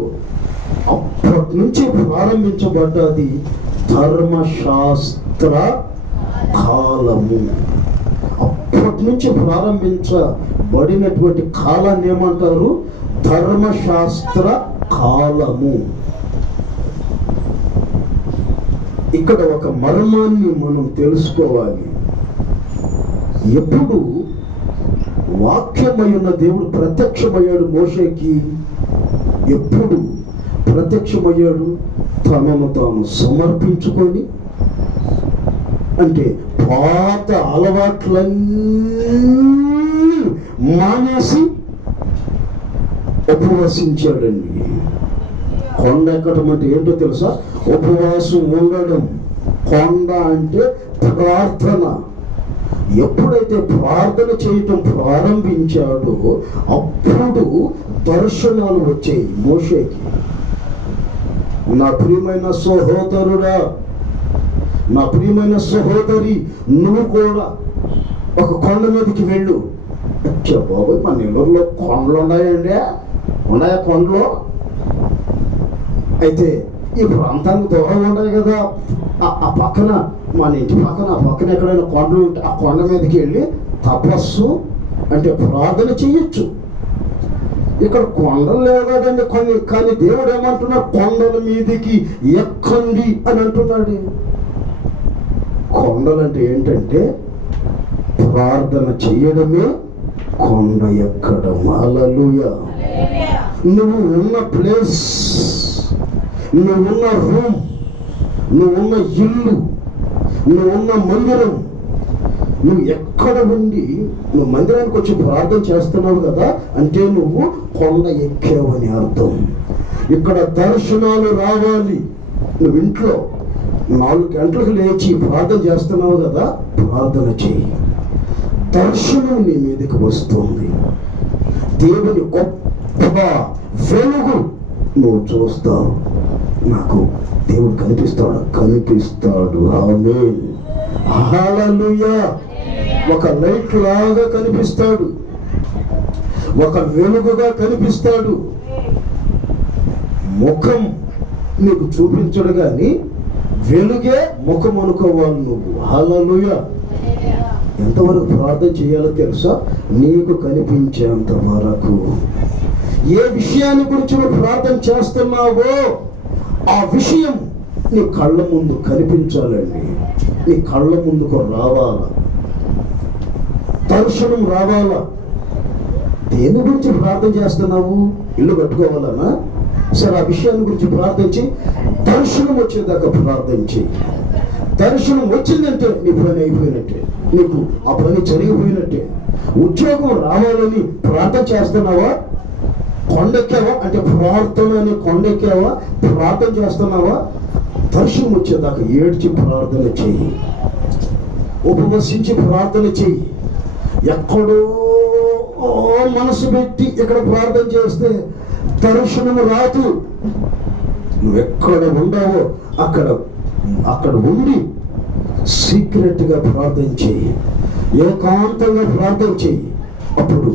అప్పటి నుంచి ప్రారంభించబడ్డది ధర్మశాస్త్ర కాలము. అప్పటి నుంచి ప్రారంభించబడినటువంటి కాలాన్ని ఏమంటారు? ధర్మశాస్త్ర కాలము. ఇక్కడ ఒక మర్మాన్ని మనం తెలుసుకోవాలి. ఎప్పుడు వాక్యమై ఉన్న దేవుడు ప్రత్యక్షమయ్యాడు మోషేకి? ఎప్పుడు ప్రత్యక్షమయ్యాడు? తనను తాను సమర్పించుకొని, అంటే పాత అలవాట్లన్నీ మానేసి ఉపవసించాడండి. కొండ ఎక్కడం అంటే ఏంటో తెలుసా? ఉపవాసం ఉండడం. కొండ అంటే ప్రార్థన. ఎప్పుడైతే ప్రార్థన చేయటం ప్రారంభించాడో అప్పుడు దర్శనాలు వచ్చాయి మోషేకి. నా ప్రియమైన సహోదరుడా, నా ప్రియమైన సహోదరి, నువ్వు కూడా ఒక కొండ మీదకి వెళ్ళు. బాబు, మా నెల్లూరులో కొండలు ఉన్నాయండి? ఉన్నాయా కొండలు? అయితే ఈ ప్రాంతానికి దూరం ఉన్నాయి కదా, ఆ పక్కన, మన ఇంటి పక్కన ఎక్కడైనా కొండలు ఉంటే ఆ కొండ మీదకి వెళ్ళి తపస్సు అంటే ప్రార్థన చెయ్యొచ్చు. ఇక్కడ కొండలు లేవు కదండి కానీ దేవుడు ఏమంటున్నాడు? కొండల మీదకి ఎక్కండి అని అంటున్నాడు. కొండలంటే ఏంటంటే ప్రార్థన చెయ్యడమే కొండ ఎక్కడం. హల్లెలూయా. నువ్వు ఉన్న ప్లేస్, నువ్వున్న రూమ్, నువ్వున్న ఇల్లు, నువ్వున్న మందిరం, నువ్వు ఎక్కడ ఉండి నువ్వు మందిరానికి వచ్చి ప్రార్థన చేస్తున్నావు కదా అంటే నువ్వు కొండ ఎక్కావని అర్థం. ఇక్కడ దర్శనాలు రావాలి. నువ్వు ఇంట్లో 4 గంటలకు లేచి ప్రార్థన చేస్తున్నావు కదా, ప్రార్థన చేయి. దర్శనం నీ మీదకి వస్తుంది. దేవుని గొప్ప వెలుగు నువ్వు చూస్తావు. నాకు దేవుడు కనిపిస్తాడు. ఆమేన్. హల్లెలూయా. ఒక లైట్ లాగా కనిపిస్తాడు, ఒక వెలుగుగా కనిపిస్తాడు. ముఖం నీకు చూపించడు కానీ వెలుగే ముఖం అనుకోవాలి నువ్వు. హల్లెలూయా. ఎంతవరకు ప్రార్థన చేయాలో తెలుసా? నీకు కనిపించేంత వరకు. ఏ విషయాన్ని గురించి నువ్వు ప్రార్థన చేస్తున్నావో ఆ విషయం నీ కళ్ళ ముందు కనిపించాలండి. నీ కళ్ళ ముందుకు రావాలా, దర్శనం రావాలా. దేని గురించి ప్రార్థన చేస్తున్నావు? ఇల్లు కట్టుకోవాలన్నా? సరే, ఆ విషయాన్ని గురించి ప్రార్థించి దర్శనం వచ్చేదాకా ప్రార్థించి, దర్శనం వచ్చిందంటే నీ పని అయిపోయినట్టే, నీకు ఆ పని జరిగిపోయినట్టే. ఉద్యోగం రావాలని ప్రార్థన చేస్తున్నావా? కొండెక్కావా అంటే ప్రార్థన అని కొండెక్కావా? ప్రార్థన చేస్తున్నావా? దర్శనం వచ్చేదాకా ఏడ్చి ప్రార్థన చెయ్యి, ఉపవసించి ప్రార్థన చెయ్యి. ఎక్కడో మనసు పెట్టి ఇక్కడ ప్రార్థన చేస్తే దర్శనం రాదు. నువ్వెక్కడ ఉండవో అక్కడ ఉండి సీక్రెట్గా ప్రార్థన చెయ్యి, ఏకాంతంగా ప్రార్థన చెయ్యి. అప్పుడు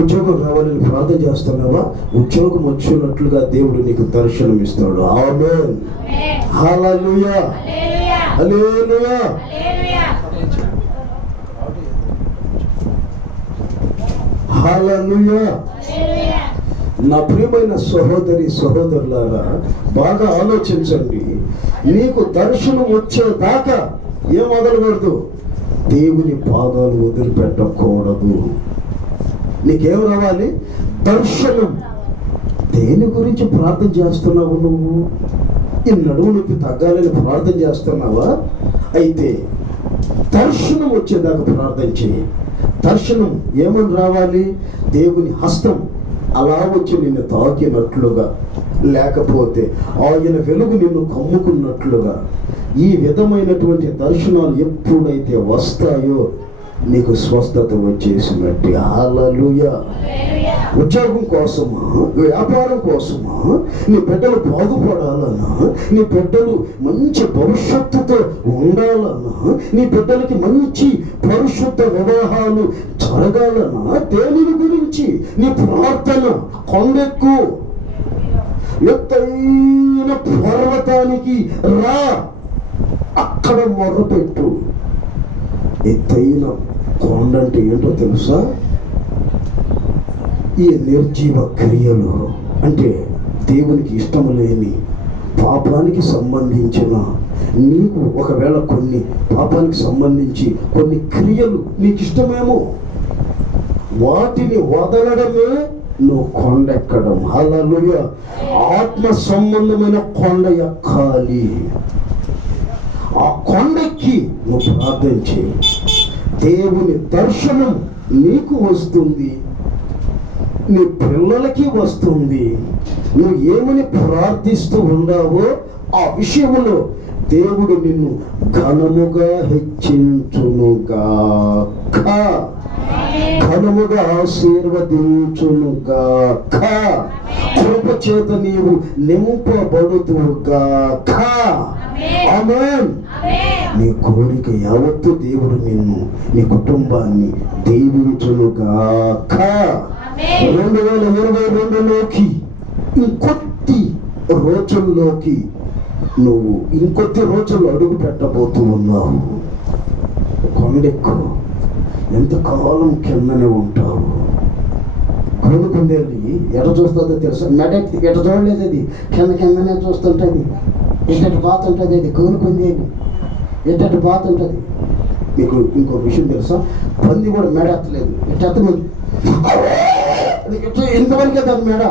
ఉద్యోగం రావాలని ప్రార్థన చేస్తున్నావా? ఉద్యోగం వచ్చినట్లుగా దేవుడు నీకు దర్శనం ఇస్తాడు. ఆమేన్, హల్లెలూయా, హల్లెలూయా. హల్లెలూయా. నా ప్రియమైన సహోదరి సహోదరులారా, బాగా ఆలోచించండి. నీకు దర్శనం వచ్చేదాకా ఏం వదలకూడదు? దేవుని పాదాలు వదిలిపెట్టకూడదు. నీకేం రావాలి? దర్శనం. దేని గురించి ప్రార్థన చేస్తున్నావు నువ్వు? ఈ నడుము నొప్పి తగ్గాలని ప్రార్థన చేస్తున్నావా? అయితే దర్శనం వచ్చేదాకా ప్రార్థన చేయి. దర్శనం ఏమని రావాలి? దేవుని హస్తం అలా వచ్చి నిన్ను తాకినట్లుగా, లేకపోతే ఆయన వెలుగు నిన్ను కమ్ముకున్నట్లుగా. ఈ విధమైనటువంటి దర్శనాలు ఎప్పుడైతే వస్తాయో నీకు స్వస్థత వచ్చేసినట్టు. హల్లెలూయా. ఉద్యోగం కోసమా, వ్యాపారం కోసమా, నీ బిడ్డలు బాగుపడాలన్నా, నీ బిడ్డలు మంచి భవిష్యత్తుతో ఉండాలన్నా, నీ బిడ్డలకి మంచి పరిశుద్ధ వివాహాలు జరగాలన్నా, దేని గురించి నీ ప్రార్థన కొండెక్కు, ఎత్తైన పర్వతానికి రా, అక్కడ మొదలుపెట్టు. ఎత్తైన కొండ అంటే ఏంటో తెలుసా? ఈ నిర్జీవ క్రియలు అంటే దేవునికి ఇష్టం లేని, పాపానికి సంబంధించిన, నీకు ఒకవేళ కొన్ని పాపానికి సంబంధించి కొన్ని క్రియలు నీకు ఇష్టమేమో, వాటిని వదలడమే నువ్వు కొండ ఎక్కడం. హల్లెలూయా. ఆత్మ సంబంధమైన కొండ ఎక్కాలి. ఆ కొండెక్కి నువ్వు ప్రార్థన చేయి. దేవుని దర్శనం నీకు వస్తుంది, నీ పిల్లలకి వస్తుంది. నువ్వు ఏమని ప్రార్థిస్తూ ఉన్నావో ఆ విషయంలో దేవుడు నిన్ను ఘనముగా హెచ్చించునుగాక, ఘనముగా ఆశీర్వదించునుగాక, కృప చేత నీవు నింపబడుదుగాక. ఆమేన్. నీ కోరిక యావత్తు దేవుడు నిన్ను, నీ కుటుంబాన్ని దీవించునుగాక. 2022లోకి ఇంకొద్ది రోజుల్లోకి నువ్వు ఇంకొద్ది రోజుల్లో అడుగు పెట్టబోతూ ఉన్నావు. కొండెక్కు. ఎంతకాలం కిందనే ఉంటావు. కొనుక్కుందేది ఎట చూస్తుందో తెలుసా? మెడెక్కి ఎట చూడలేదు, అది కిందనే చూస్తుంటుంది. ఎట్టటి పోతుంటుంది, అది కొనుక్కుందేది ఎట్టటి పోతుంటుంది. మీకు ఇంకో విషయం తెలుసా? పంది కూడా మెడ ఎత్తలేదు. ఎత్తమంది ఎంతవరకే దాని మెడ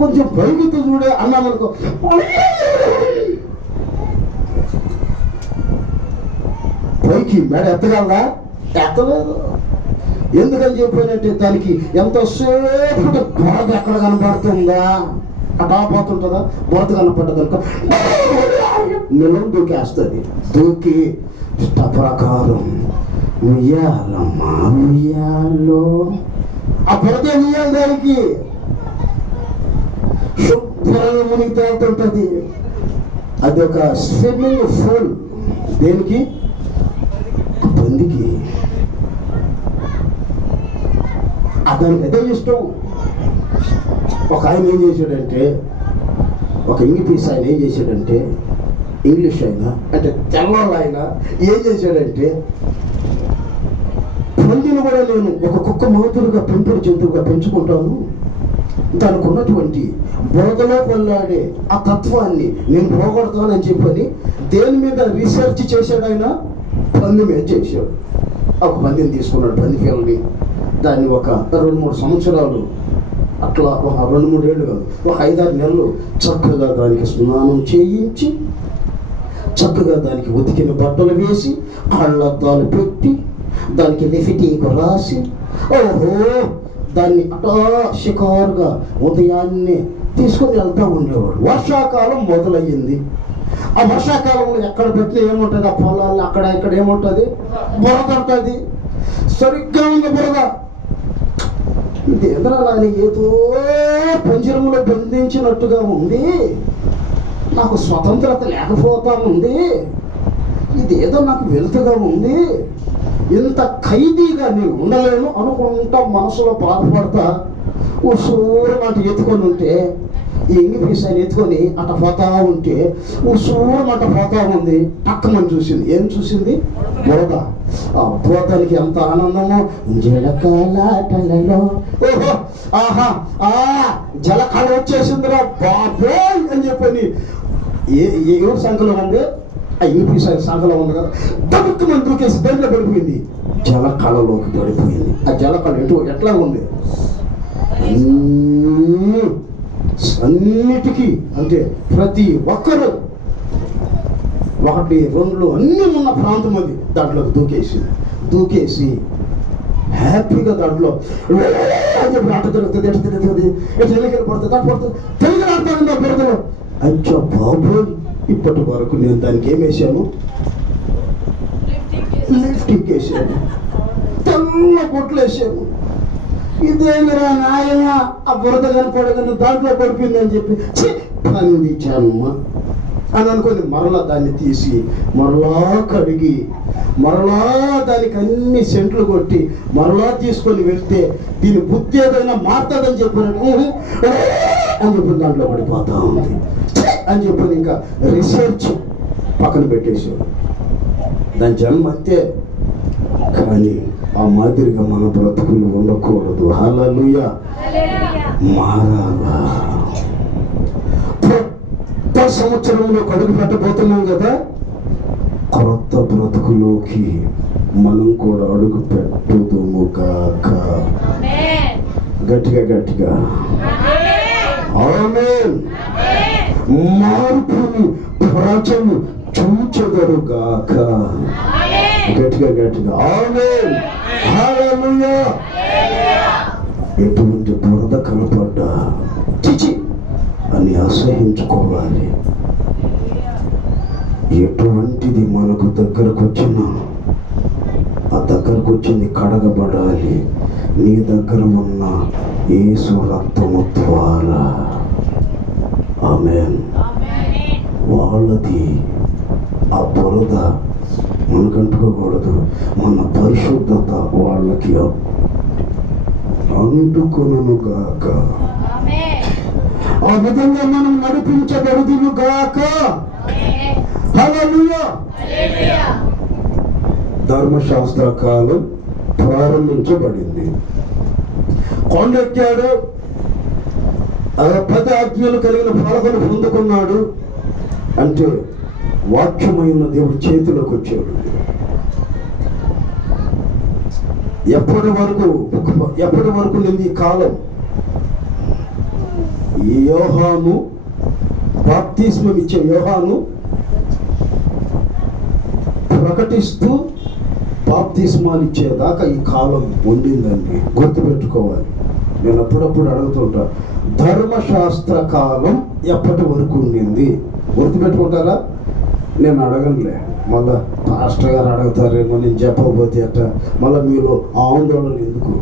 కొంచెం పైకి చూడే అన్నామనుకో, పైకి మెడ ఎత్తగలదా? ఎత్తలేదు. ఎందుకని చెప్పినట్టే దానికి ఎంతసేపు బురద ఎక్కడ కనపడుతుందా, అటా పోతుంటుందా, బురద కనపడ్డది అనుకో నిలం దూకేస్తుంది. దూకి ఇష్ట ప్రకారం ఉయ్యాలమ్మా ఉయ్యాలో, ఆ బురద ఉయ్యాలి, దానికి శుభ్రంగా మునిగి తేలుతుంటుంది. అది ఒక స్విమ్మింగ్ పూల్. దేనికి? పందికి. అతనికి అదే ఇష్టం. ఒక ఆయన ఏం చేశాడంటే, ఒక ఇంగ్లీష్ ఆయన ఏం చేశాడంటే, ఇంగ్లీష్ ఆయన అంటే తెల్లవాళ్ళు ఆయన ఏం చేశాడంటే, పందిని కూడా నేను ఒక కుక్క మాతులుగా పెంపుడు జంతువుగా పెంచుకుంటాను, దానికి ఉన్నటువంటి బురదలో కొల్లాడే ఆ తత్వాన్ని నేను పోగొడతానని చెప్పని దేని మీద రీసెర్చ్ చేశాడు ఆయన? పంది మీద చేశాడు. ఒక పందిని తీసుకున్నాడు, పంది పిల్లని దాన్ని ఒక 2-3 సంవత్సరాలు అట్లా ఒక 2-3 ఏళ్ళు కాదు, ఒక 5-6 నెలలు చక్కగా దానికి స్నానం చేయించి, చక్కగా దానికి ఉతికిన బట్టలు వేసి, కళ్ళద్దాలు పెట్టి, దానికి లిఫిటీకు రాసి, ఓహో దాన్ని అటా షికారుగా ఉదయాన్నే తీసుకొని వెళ్తూ ఉండేవాడు. వర్షాకాలం మొదలయ్యింది. ఆ వర్షాకాలంలో ఎక్కడ పెట్టినా ఏముంటుంది, ఆ పొలాల్లో అక్కడ ఇక్కడ ఏముంటుంది, బురద ఉంటుంది. సరిగ్గా ఉంది బురద. ఇదేంద్రా నాని ఏదో పంజరంలో బంధించినట్టుగా ఉంది, నాకు స్వతంత్రత లేకపోతా ఉంది, ఇదేదో నాకు వెలుతుగా ఉంది, ఇంత ఖైదీగా నేను ఉండలేను అనుకుంటా మనసులో బాధపడతా ఓ సూర్యుడు మాట ఎత్తుకొని ఉంటే, ఈ ఇంగ్లీష్ ఆయన ఎత్తుకొని అట్ట పోతా ఉంటే ఓ సూర్యుడు మాట పోతా ఉంది. టక్కమని చూసింది. ఏం చూసింది? బురద. ఆ బురదనికి ఎంత ఆనందమో. జలకాలాటలలో ఓహో ఆహా జలకాల వచ్చేసిందిరా బాబోయ్ అని చెప్పని ఎవరి సంఖ్యలో ఉంది, ఆ ఇంగ్లీష్ ఆయన సంఖ్యలో ఉంది కదా, దక్కుమని దూకేసి దాంట్లో పడిపోయింది. జలకళలోకి పడిపోయింది. ఆ జలకళ ఎట్లా ఉంది, అన్నిటికీ అంటే ప్రతి ఒక్కరూ 1, 2 అన్నీ ఉన్న ప్రాంతం అది. దాంట్లోకి దూకేసి హ్యాపీగా దాంట్లో ఆట జరుగుతుంది, ఎట్లా తిరుగుతుంది, ఎట్లా ఎన్నికలు పడుతుంది, దాని పడుతుంది, తెలుగు ఆడతాను బురదలో. అచ్చా బాబు, ఇప్పటి వరకు నేను దానికి ఏం వేసాను, లిఫ్టింగ్ వేసాను, తెల్ల బొట్లు వేసాను. ఇదేమిరా నాయన, ఆ బురద కనపడగానే దాంట్లో పడిపోయింది అని చెప్పి పంది జన్మ అని అనుకొని మరలా దాన్ని తీసి మరలా కడిగి మరలా దానికి అన్ని సెంట్లు కొట్టి మరలా తీసుకొని వెళ్తే దీని బుద్ధి ఏదైనా మారుతుందని చెప్పినట్టు అని చెప్పి దాంట్లో పడిపోతా ఉంది అని చెప్పి ఇంకా రీసెర్చ్ పక్కన పెట్టేసాడు. దాని జన్మ అంతే. కానీ ఆ మాదిరిగా మన బ్రతుకులు ఉండకూడదు. హల్లెలూయా. మారాలా. కొత్త సంవత్సరంలో అడుగు పెట్టబోతున్నాం కదా, కొత్త బ్రతుకులోకి మనం కూడా అడుగు పెట్టుదుము గాక. గట్టిగా ఆమేన్. మార్పుని ప్రజలు చూచెదరు గాక. గట్టిగా ఆమేన్. హల్లెలూయా. ఎటువంటి బురద కనపడ్డా చిచి అని అసహించుకోవాలి. ఎటువంటిది మనకు దగ్గరకు వచ్చినా ఆ దగ్గరకు వచ్చింది కడగబడాలి. నీ దగ్గర ఉన్న యేసు రక్తము ద్వారా. ఆమేన్. వాళ్ళది ఆ బురద మనకంటుకోకూడదు. మన పరిశుద్ధత వాళ్ళకి అంటుకొనును గాక. ఆ విధంగా మనం నడిపించబడుదును గాక. హల్లెలూయా. ధర్మశాస్త్ర కాలం ప్రారంభించబడింది. కొండెక్కాడు, 10 ఆజ్ఞలు కలిగిన పలకను పొందుకున్నాడు. అంటే వాక్యమైన దేవుడు చేతిలోకి వచ్చాడు. ఎప్పటి వరకు నింది కాలం యోహాను బాప్తిస్మం ఇచ్చే యోహాను ప్రకటిస్తూ బాప్తిస్మాలు ఇచ్చేదాకా ఈ కాలం ఉండిందండి. గుర్తుపెట్టుకోవాలి. నేను అప్పుడప్పుడు అడుగుతుంటా, ధర్మశాస్త్ర కాలం ఎప్పటి వరకు ఉండింది? గుర్తుపెట్టుకుంటారా? నేను అడగనులే, మళ్ళా పాస్టర్ గారు అడుగుతారేమో నేను చెప్పకపోతే అట్ట మళ్ళీ మీలో ఆందోళన ఎందుకు?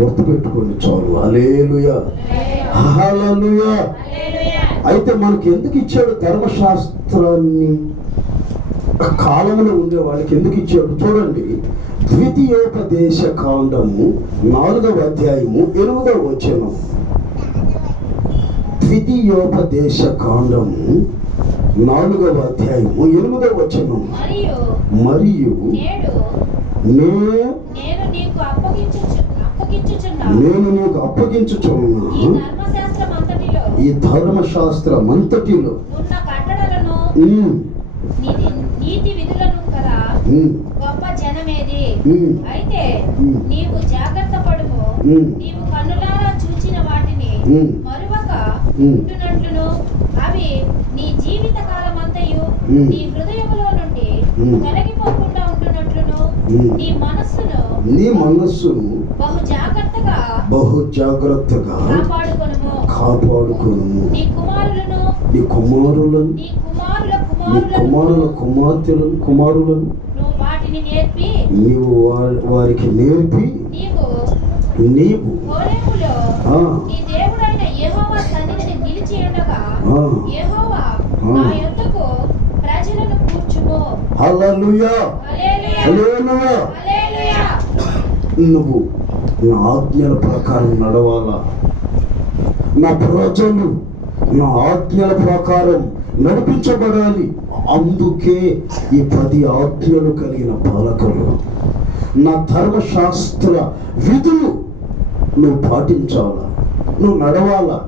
గుర్తుపెట్టుకోండి చాలు. హల్లెలూయా. హల్లెలూయా. అయితే మనకి ఎందుకు ఇచ్చాడు ధర్మశాస్త్రాన్ని? కాలంలో ఉండే వాళ్ళకి ఎందుకు ఇచ్చాడు? చూడండి, ద్వితీయోపదేశ కాండము 4వ అధ్యాయము 8వ వచనం. ద్వితీయోపదేశ కాండము 4వ అధ్యాయము 8వ వచనం. మరియు నేను నీకు అప్పగించుచున్నా ఈ ధర్మశాస్త్రమంతటిలో నీతి విధులను కదా గొప్ప జనమేది. అయితే నీవు జాగ్రత్త పడుము, నీవు కన్నులారా చూచిన వాటిని మరువక ఉంటున్నట్లును అవి నీ జీవిత కాలమంతయు నీ హృదయములో నుండి తొలగిపోకుండా ఉంటున్నట్లును నీ మనస్సును బహు జాగ్రత్తగా కాపాడుకొనుము. నీ కుమారుల కుమారులను నీవు వారికి నేర్పి నీవు హల్లెలూయా హల్లెలూయా. నువ్వు నా ఆజ్ఞల ప్రకారం నడవాలా. నా ప్రజలు నా ఆజ్ఞల ప్రకారం నడిపించబడాలి. అందుకే ఈ 10 ఆజ్ఞలు కలిగిన పాలకులు. నా ధర్మశాస్త్ర విధులు నువ్వు పాటించాలా, నువ్వు నడవాలా,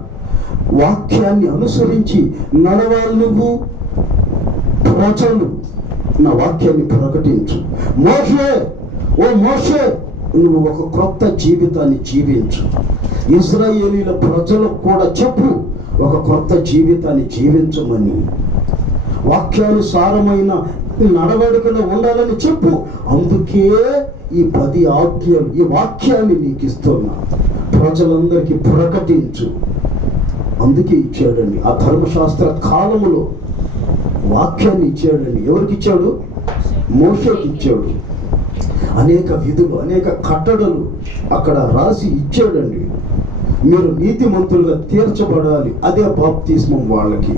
వాక్యాన్ని అనుసరించి నడవాలి. నువ్వు ప్రజలు నా వాక్యాన్ని ప్రకటించు. మోషే నువ్వు ఒక క్రొత్త జీవితాన్ని జీవించు. ఇశ్రాయేలీల ప్రజలకు కూడా చెప్పు, ఒక క్రొత్త జీవితాన్ని జీవించమని. వాక్యానుసారమైన నడవడికలో ఉండాలని చెప్పు. అందుకే ఈ 10 ఆజ్ఞలు, ఈ వాక్యాన్ని నీకు ఇస్తున్నా. ప్రజలందరికీ ప్రకటించు. అందుకే ఇచ్చాడండి ఆ ధర్మశాస్త్ర కాలములో వాక్యాన్ని ఇచ్చాడండి. ఎవరికి ఇచ్చాడు? మోషేకి ఇచ్చాడు. అనేక విధులు, అనేక కట్టడలు అక్కడ రాసి ఇచ్చాడండి. మీరు నీతిమంతులుగా తీర్చబడాలి. అదే బాప్తిస్మం వాళ్ళకి.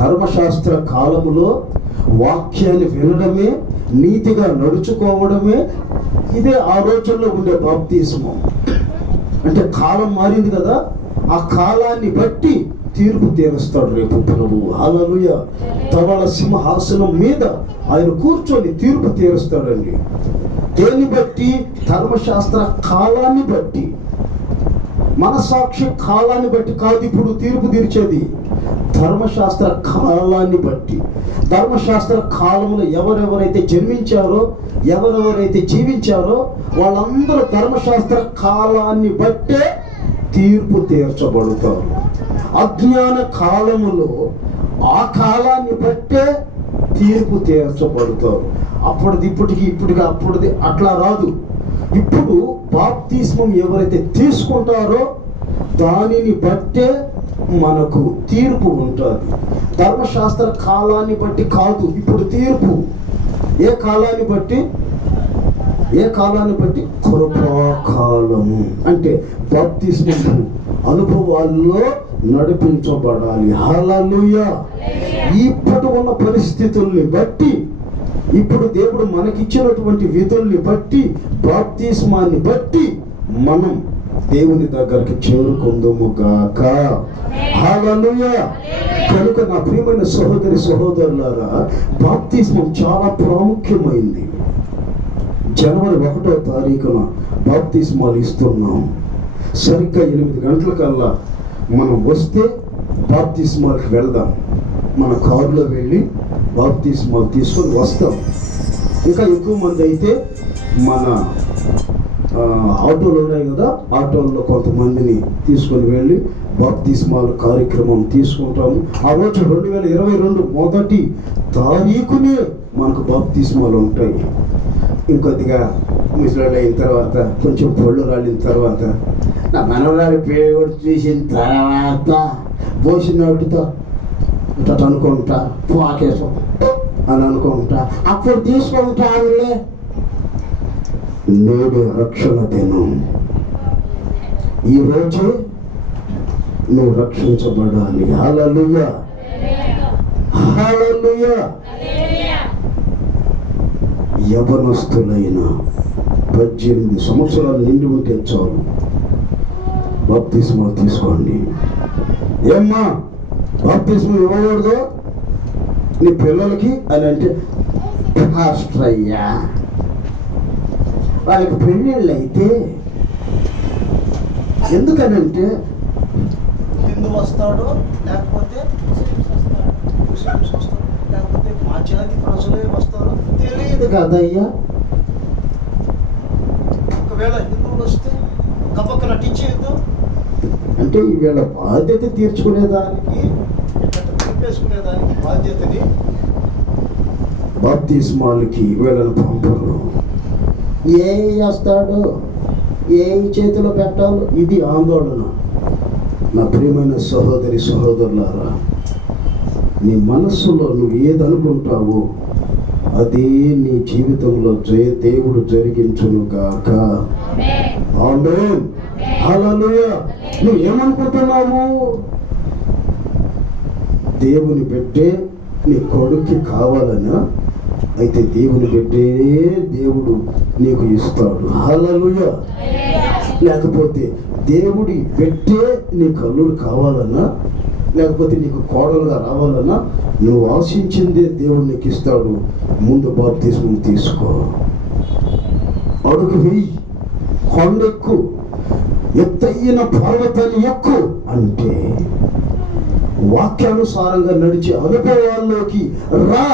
ధర్మశాస్త్ర కాలములో వాక్యాన్ని వినడమే, నీతిగా నడుచుకోవడమే, ఇదే ఆ రోజుల్లో ఉండే బాప్తిస్మం. అంటే కాలం మారింది కదా, ఆ కాలాన్ని బట్టి తీర్పు తీరుస్తాడు రేపు ప్రభు. హల్లెలూయా. ధవళ సింహాసనం మీద ఆయన కూర్చొని తీర్పు తీరుస్తాడండి. దేన్ని బట్టి? ధర్మశాస్త్ర కాలాన్ని బట్టి. మనసాక్షి కాలాన్ని బట్టి కాదు ఇప్పుడు తీర్పు తీర్చేది, ధర్మశాస్త్ర కాలాన్ని బట్టి. ధర్మశాస్త్ర కాలంలో ఎవరెవరైతే జన్మించారో, ఎవరెవరైతే జీవించారో వాళ్ళందరూ ధర్మశాస్త్ర కాలాన్ని బట్టే తీర్పు తీర్చబడతారు. అజ్ఞాన కాలములో ఆ కాలాన్ని బట్టే తీర్పు తీర్చబడతారు. అప్పటిది ఇప్పటికి అప్పటిది అట్లా రాదు. ఇప్పుడు బాప్తిస్మం ఎవరైతే తీసుకుంటారో దానిని బట్టే మనకు తీర్పు ఉంటుంది. ధర్మశాస్త్ర కాలాన్ని బట్టి కాదు ఇప్పుడు తీర్పు. ఏ కాలాన్ని బట్టి? కృపాకాలము. అంటే బాప్తిస్మం అనుభవాల్లో నడిపించబడాలి. హల్లెలూయా. ఇప్పటి ఉన్న పరిస్థితుల్ని బట్టి, ఇప్పుడు దేవుడు మనకిచ్చినటువంటి విధుల్ని బట్టి, బాప్తిస్మాన్ని బట్టి మనం దేవుని దగ్గరికి చేరుకుందుము గాక. హల్లెలూయా. కనుక నా ప్రియమైన సహోదరులారా, బాప్తిస్మం చాలా ప్రాముఖ్యమైంది. జనవరి 1వ తారీఖున బాప్తిస్మాలు ఇస్తున్నాం. సరిగ్గా 8 గంటలకల్లా మనం వస్తే బాప్తిస్మాల్కి వెళ్దాం. మన కారులో వెళ్ళి బాప్తిస్మాలు తీసుకొని వస్తాం. ఇంకా ఎక్కువ మంది అయితే మన ఆటోలు ఉన్నాయి కదా, ఆటోల్లో కొంతమందిని తీసుకొని వెళ్ళి బాప్తిస్మాల కార్యక్రమం తీసుకుంటాము. ఆ రోజు 2022 మొదటి తారీఖునే మనకు బాప్తిస్మాలు ఉంటాయి. ఇంకొద్దిగా ముసలాడు అయిన తర్వాత, కొంచెం పొళ్ళు రాలిన తర్వాత, నా మనవరాలు పేరు చూసిన తర్వాత పోసినట్టుతో ఇట్లా అనుకుంటా, పాకేసం అని అనుకుంటా, అప్పుడు తీసుకుంటానులే. నేడు రక్షణ దినం. ఈరోజు నువ్వు రక్షించబడాలి. హల్లెలూయా హల్లెలూయా. యవనస్తులైన 18 సంవత్సరాలు నిండి ఉంటే చాలు బాప్తిస్మా తీసుకోండి. ఏమ్మా బాప్తిస్మా ఇవ్వకూడదు నీ పిల్లలకి అని అంటే, పాస్టర్ అయ్యా వాళ్ళకి పెళ్ళిళ్ళు అయితే ఎందుకనంటే హిందూ వస్తాడు, లేకపోతే ముస్లిమ్స్ వస్తాడు, లేకపోతే మా జాతి ప్రజలే వస్తారో తెలియదు కదయ్యా. ఒకవేళ హిందువులు వస్తే గబక్కన టిచ్చేయద్దు అంటే వీళ్ళ బాధ్యత తీర్చుకునేదానికి తీర్పేసుకునేదానికి బాధ్యతని బాప్తిస్మాలకి వీళ్ళని పంపరు. ఏం చేస్తాడు, ఏం చేతిలో పెట్టాలో ఇది ఆందోళన. నా ప్రియమైన సహోదరి సహోదరులారా, నీ మనస్సులో నువ్వు ఏదనుకుంటావో అదే నీ జీవితంలో దేవుడు జరిగించును గాక. ఆమేన్. హల్లెలూయా. నువ్వు ఏమనుకుంటున్నావు? దేవుని బిడ్డే నీ కొడుక్కి కావాలనా? అయితే దేవుని బిడ్డే దేవుడు నీకు ఇస్తాడు. హల్లెలూయా. లేకపోతే దేవుడి బిడ్డే నీ కల్లుడు కావాలన్నా, లేకపోతే నీకు కోడలుగా రావాలన్నా, నువ్వు ఆశించిందే దేవుడు నీకు ఇస్తాడు. ముందు బాప్తిస్మం తీసుకో, అడుగు వెయ్యి, కొండెక్కు, ఎత్తైన పర్వతాన్ని ఎక్కు. అంటే వాక్యానుసారంగా నడిచే అనుభవాల్లోకి రా.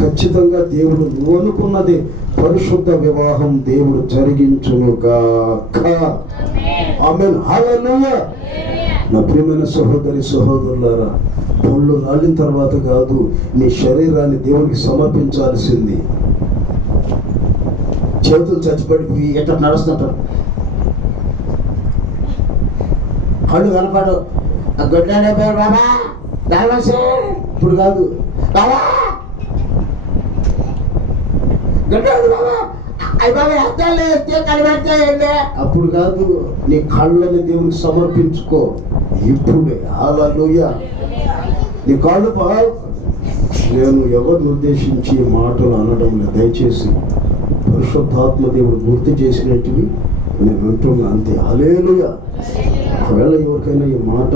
ఖచ్చితంగా దేవుడు నువ్వు అనుకున్నదే పరిశుద్ధ వివాహం దేవుడు జరిగించునుగాక. ఆమేన్. హల్లెలూయా. నా ప్రియమైన సహోదరి సహోదరులారా, పళ్ళు రాలిన తర్వాత కాదు నీ శరీరాన్ని దేవునికి సమర్పించాల్సింది. చేతులు చచ్చిపడిపోయి ఎట్లా నడుస్తుంటారు, కళ్ళు కనపడు, గొడ్డాడే పేరు బాబా దాల్వాసే ఇప్పుడు కాదు, బాబా గొడ్డాడు బాబా అయిపోయి అద్దాలే కనిపెడతాయండి, అప్పుడు కాదు. నీ కళ్ళని దేవునికి సమర్పించుకో ఇప్పుడే. హల్లెలూయా. నీ కాళ్ళు నేను ఎవరిని ఉద్దేశించి మాటలు అనడం లేదు. దయచేసి పరిశుద్ధాత్మ దేవుడు గుర్తు చేసినట్టువి నేను అంటున్నా అంతే. హల్లెలూయా. ఒకవేళ ఎవరికైనా ఈ మాట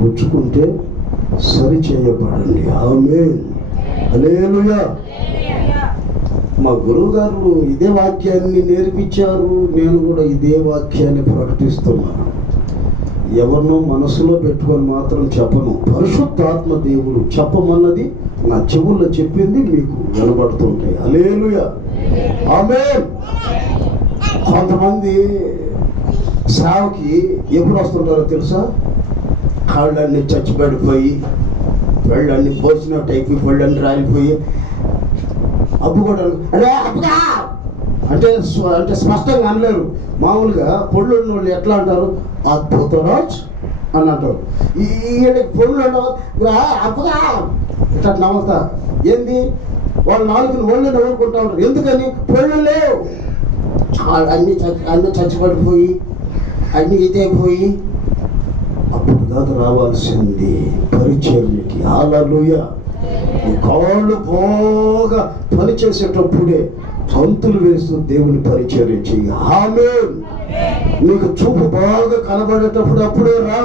గుచ్చుకుంటే సరి చేయబడండి. ఆమేన్. హల్లెలూయా. మా గురువు గారు ఇదే వాక్యాన్ని నేర్పించారు, నేను కూడా ఇదే వాక్యాన్ని ప్రకటిస్తున్నాను. ఎవరినో మనసులో పెట్టుకొని మాత్రం చెప్పను. పరిశుద్ధాత్మ దేవుడు చెప్పమన్నది నా చెవుల్లో చెప్పింది మీకు వినబడుతుంటాయి. హల్లెలూయా. ఆమేన్. కొంతమంది సేవకి ఎప్పుడు వస్తుంటారో తెలుసా? కాళ్ళన్నీ చచ్చిపడిపోయి, పెళ్ళన్నీ పోసినట్టు అయిపోయి, పళ్ళన్నీ రాలిపోయి, అప్పు కూడా అదే అప్పుగా అంటే అంటే స్పష్టంగా అనలేరు. మామూలుగా పొళ్ళు ఉన్న వాళ్ళు ఎట్లా అంటారు? అద్భుతరాజ్ అని అంటారు. ఈ పొళ్ళు ఉండవు అప్పుగా ఇట్లా నవ్వుతా. ఏంది వాళ్ళు నాలుగుని ఒళ్ళు నవ్వుకుంటా ఉంటారు. ఎందుకని? పొళ్ళు లేవు, అన్నీ చచ్చిపడిపోయి, అన్నీ ఇదైపోయి. అప్పుడు కాదు రావాల్సింది పరిచర్యకి. హల్లెలూయా. కాళ్ళు బాగా పనిచేసేటప్పుడే తంతులు వేస్తూ దేవుని పరిచర్య చెయ్యి. ఆమేన్. నీకు చూపు బాగా కనబడేటప్పుడు అప్పుడే రా.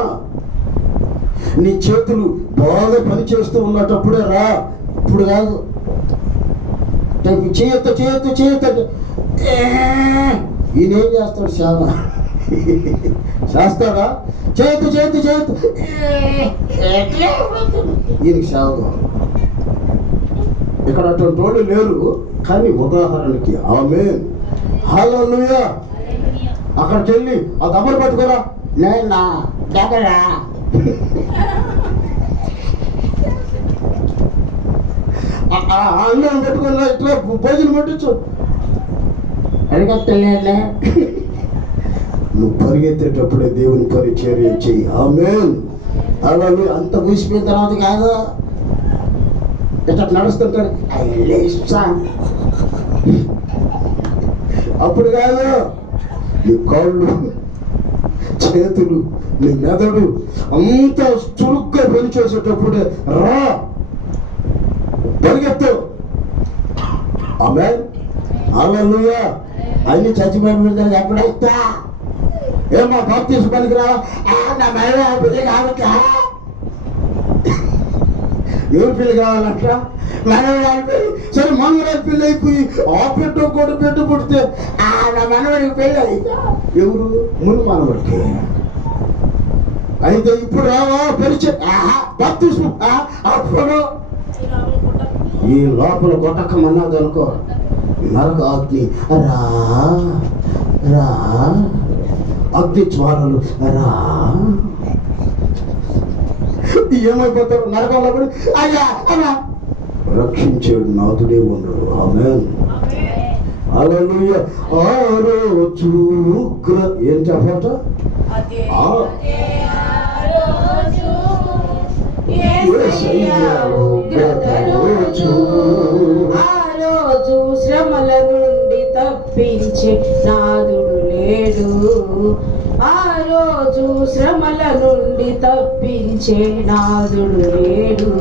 నీ చేతులు బాగా పనిచేస్తూ ఉన్నటప్పుడే రా, ఇప్పుడు కాదు. చేయొద్దు చేయొద్దు చేయొద్దు. ఈయనేం చేస్తాడు? సేవ చేస్తాడా? చేయొద్దు చేయొద్దు చేయొద్దు. ఈయనకి సేవ కావాలి. ఇక్కడ అటువంటి వాళ్ళు లేరు, కానీ ఉదాహరణకి. ఆమేన్. హల్లెలూయా. అక్కడికి వెళ్ళి ఆ దమ్మరు పట్టుకోరా, నేనా దగ్గరా అన్నం పెట్టుకున్నా ఇట్లా భోజనం పట్టించు అడిగట్టలే. నువ్వు పరిగెత్తేటప్పుడే దేవుని పరిచర్య చెయ్యి. ఆమేన్. హల్లెలూయా. అంత కూసిపోయిన తర్వాత కాదు, ఇట్లా నడుస్తుంటారు అప్పుడు కాదు. నీ కాళ్ళు, చేతులు, నీ మెదడు అంత చురుగ్గా పనిచేసేటప్పుడే రా, పరిగెత్తు. ఆమేన్. హల్లెలూయా. అన్ని చచ్చిపోయిన ఎప్పుడైతే ఏమో బాప్తిస్మం పనికి రా, నా మేడ పెళ్లి కావట్లా. ఎవరు పెళ్లి కావాలంట? మనవడి. సరే మనవరాలు పెళ్ళి అయిపోయి ఆ పెట్టు కూడా పెట్టు పుడితే నా మనవడికి పెళ్ళి అయితే ఎవరు? ముందు మనవడికి. అయితే ఇప్పుడు రావా పరిచయం బాప్తిస్మం అప్పుడు ఈ లోపల కొట్టకమన్నది అనుకో, నరకాగ్ని రా రా, అగ్ని జ్వాలలు రా. ఏమైపోతారు నరకంలో కూడా? అయ్యా అలా రక్షించాడు నాథుడే ఉన్నాడు. ఆమేన్. హల్లెలూయా. ఆ రోజు ఏం చెప్పట? ఆ రోజు శ్రమల నుండి తప్పించే నాదుడు లేడు. ఆ రోజు శ్రమల నుండి తప్పించే నాదుడు లేడు.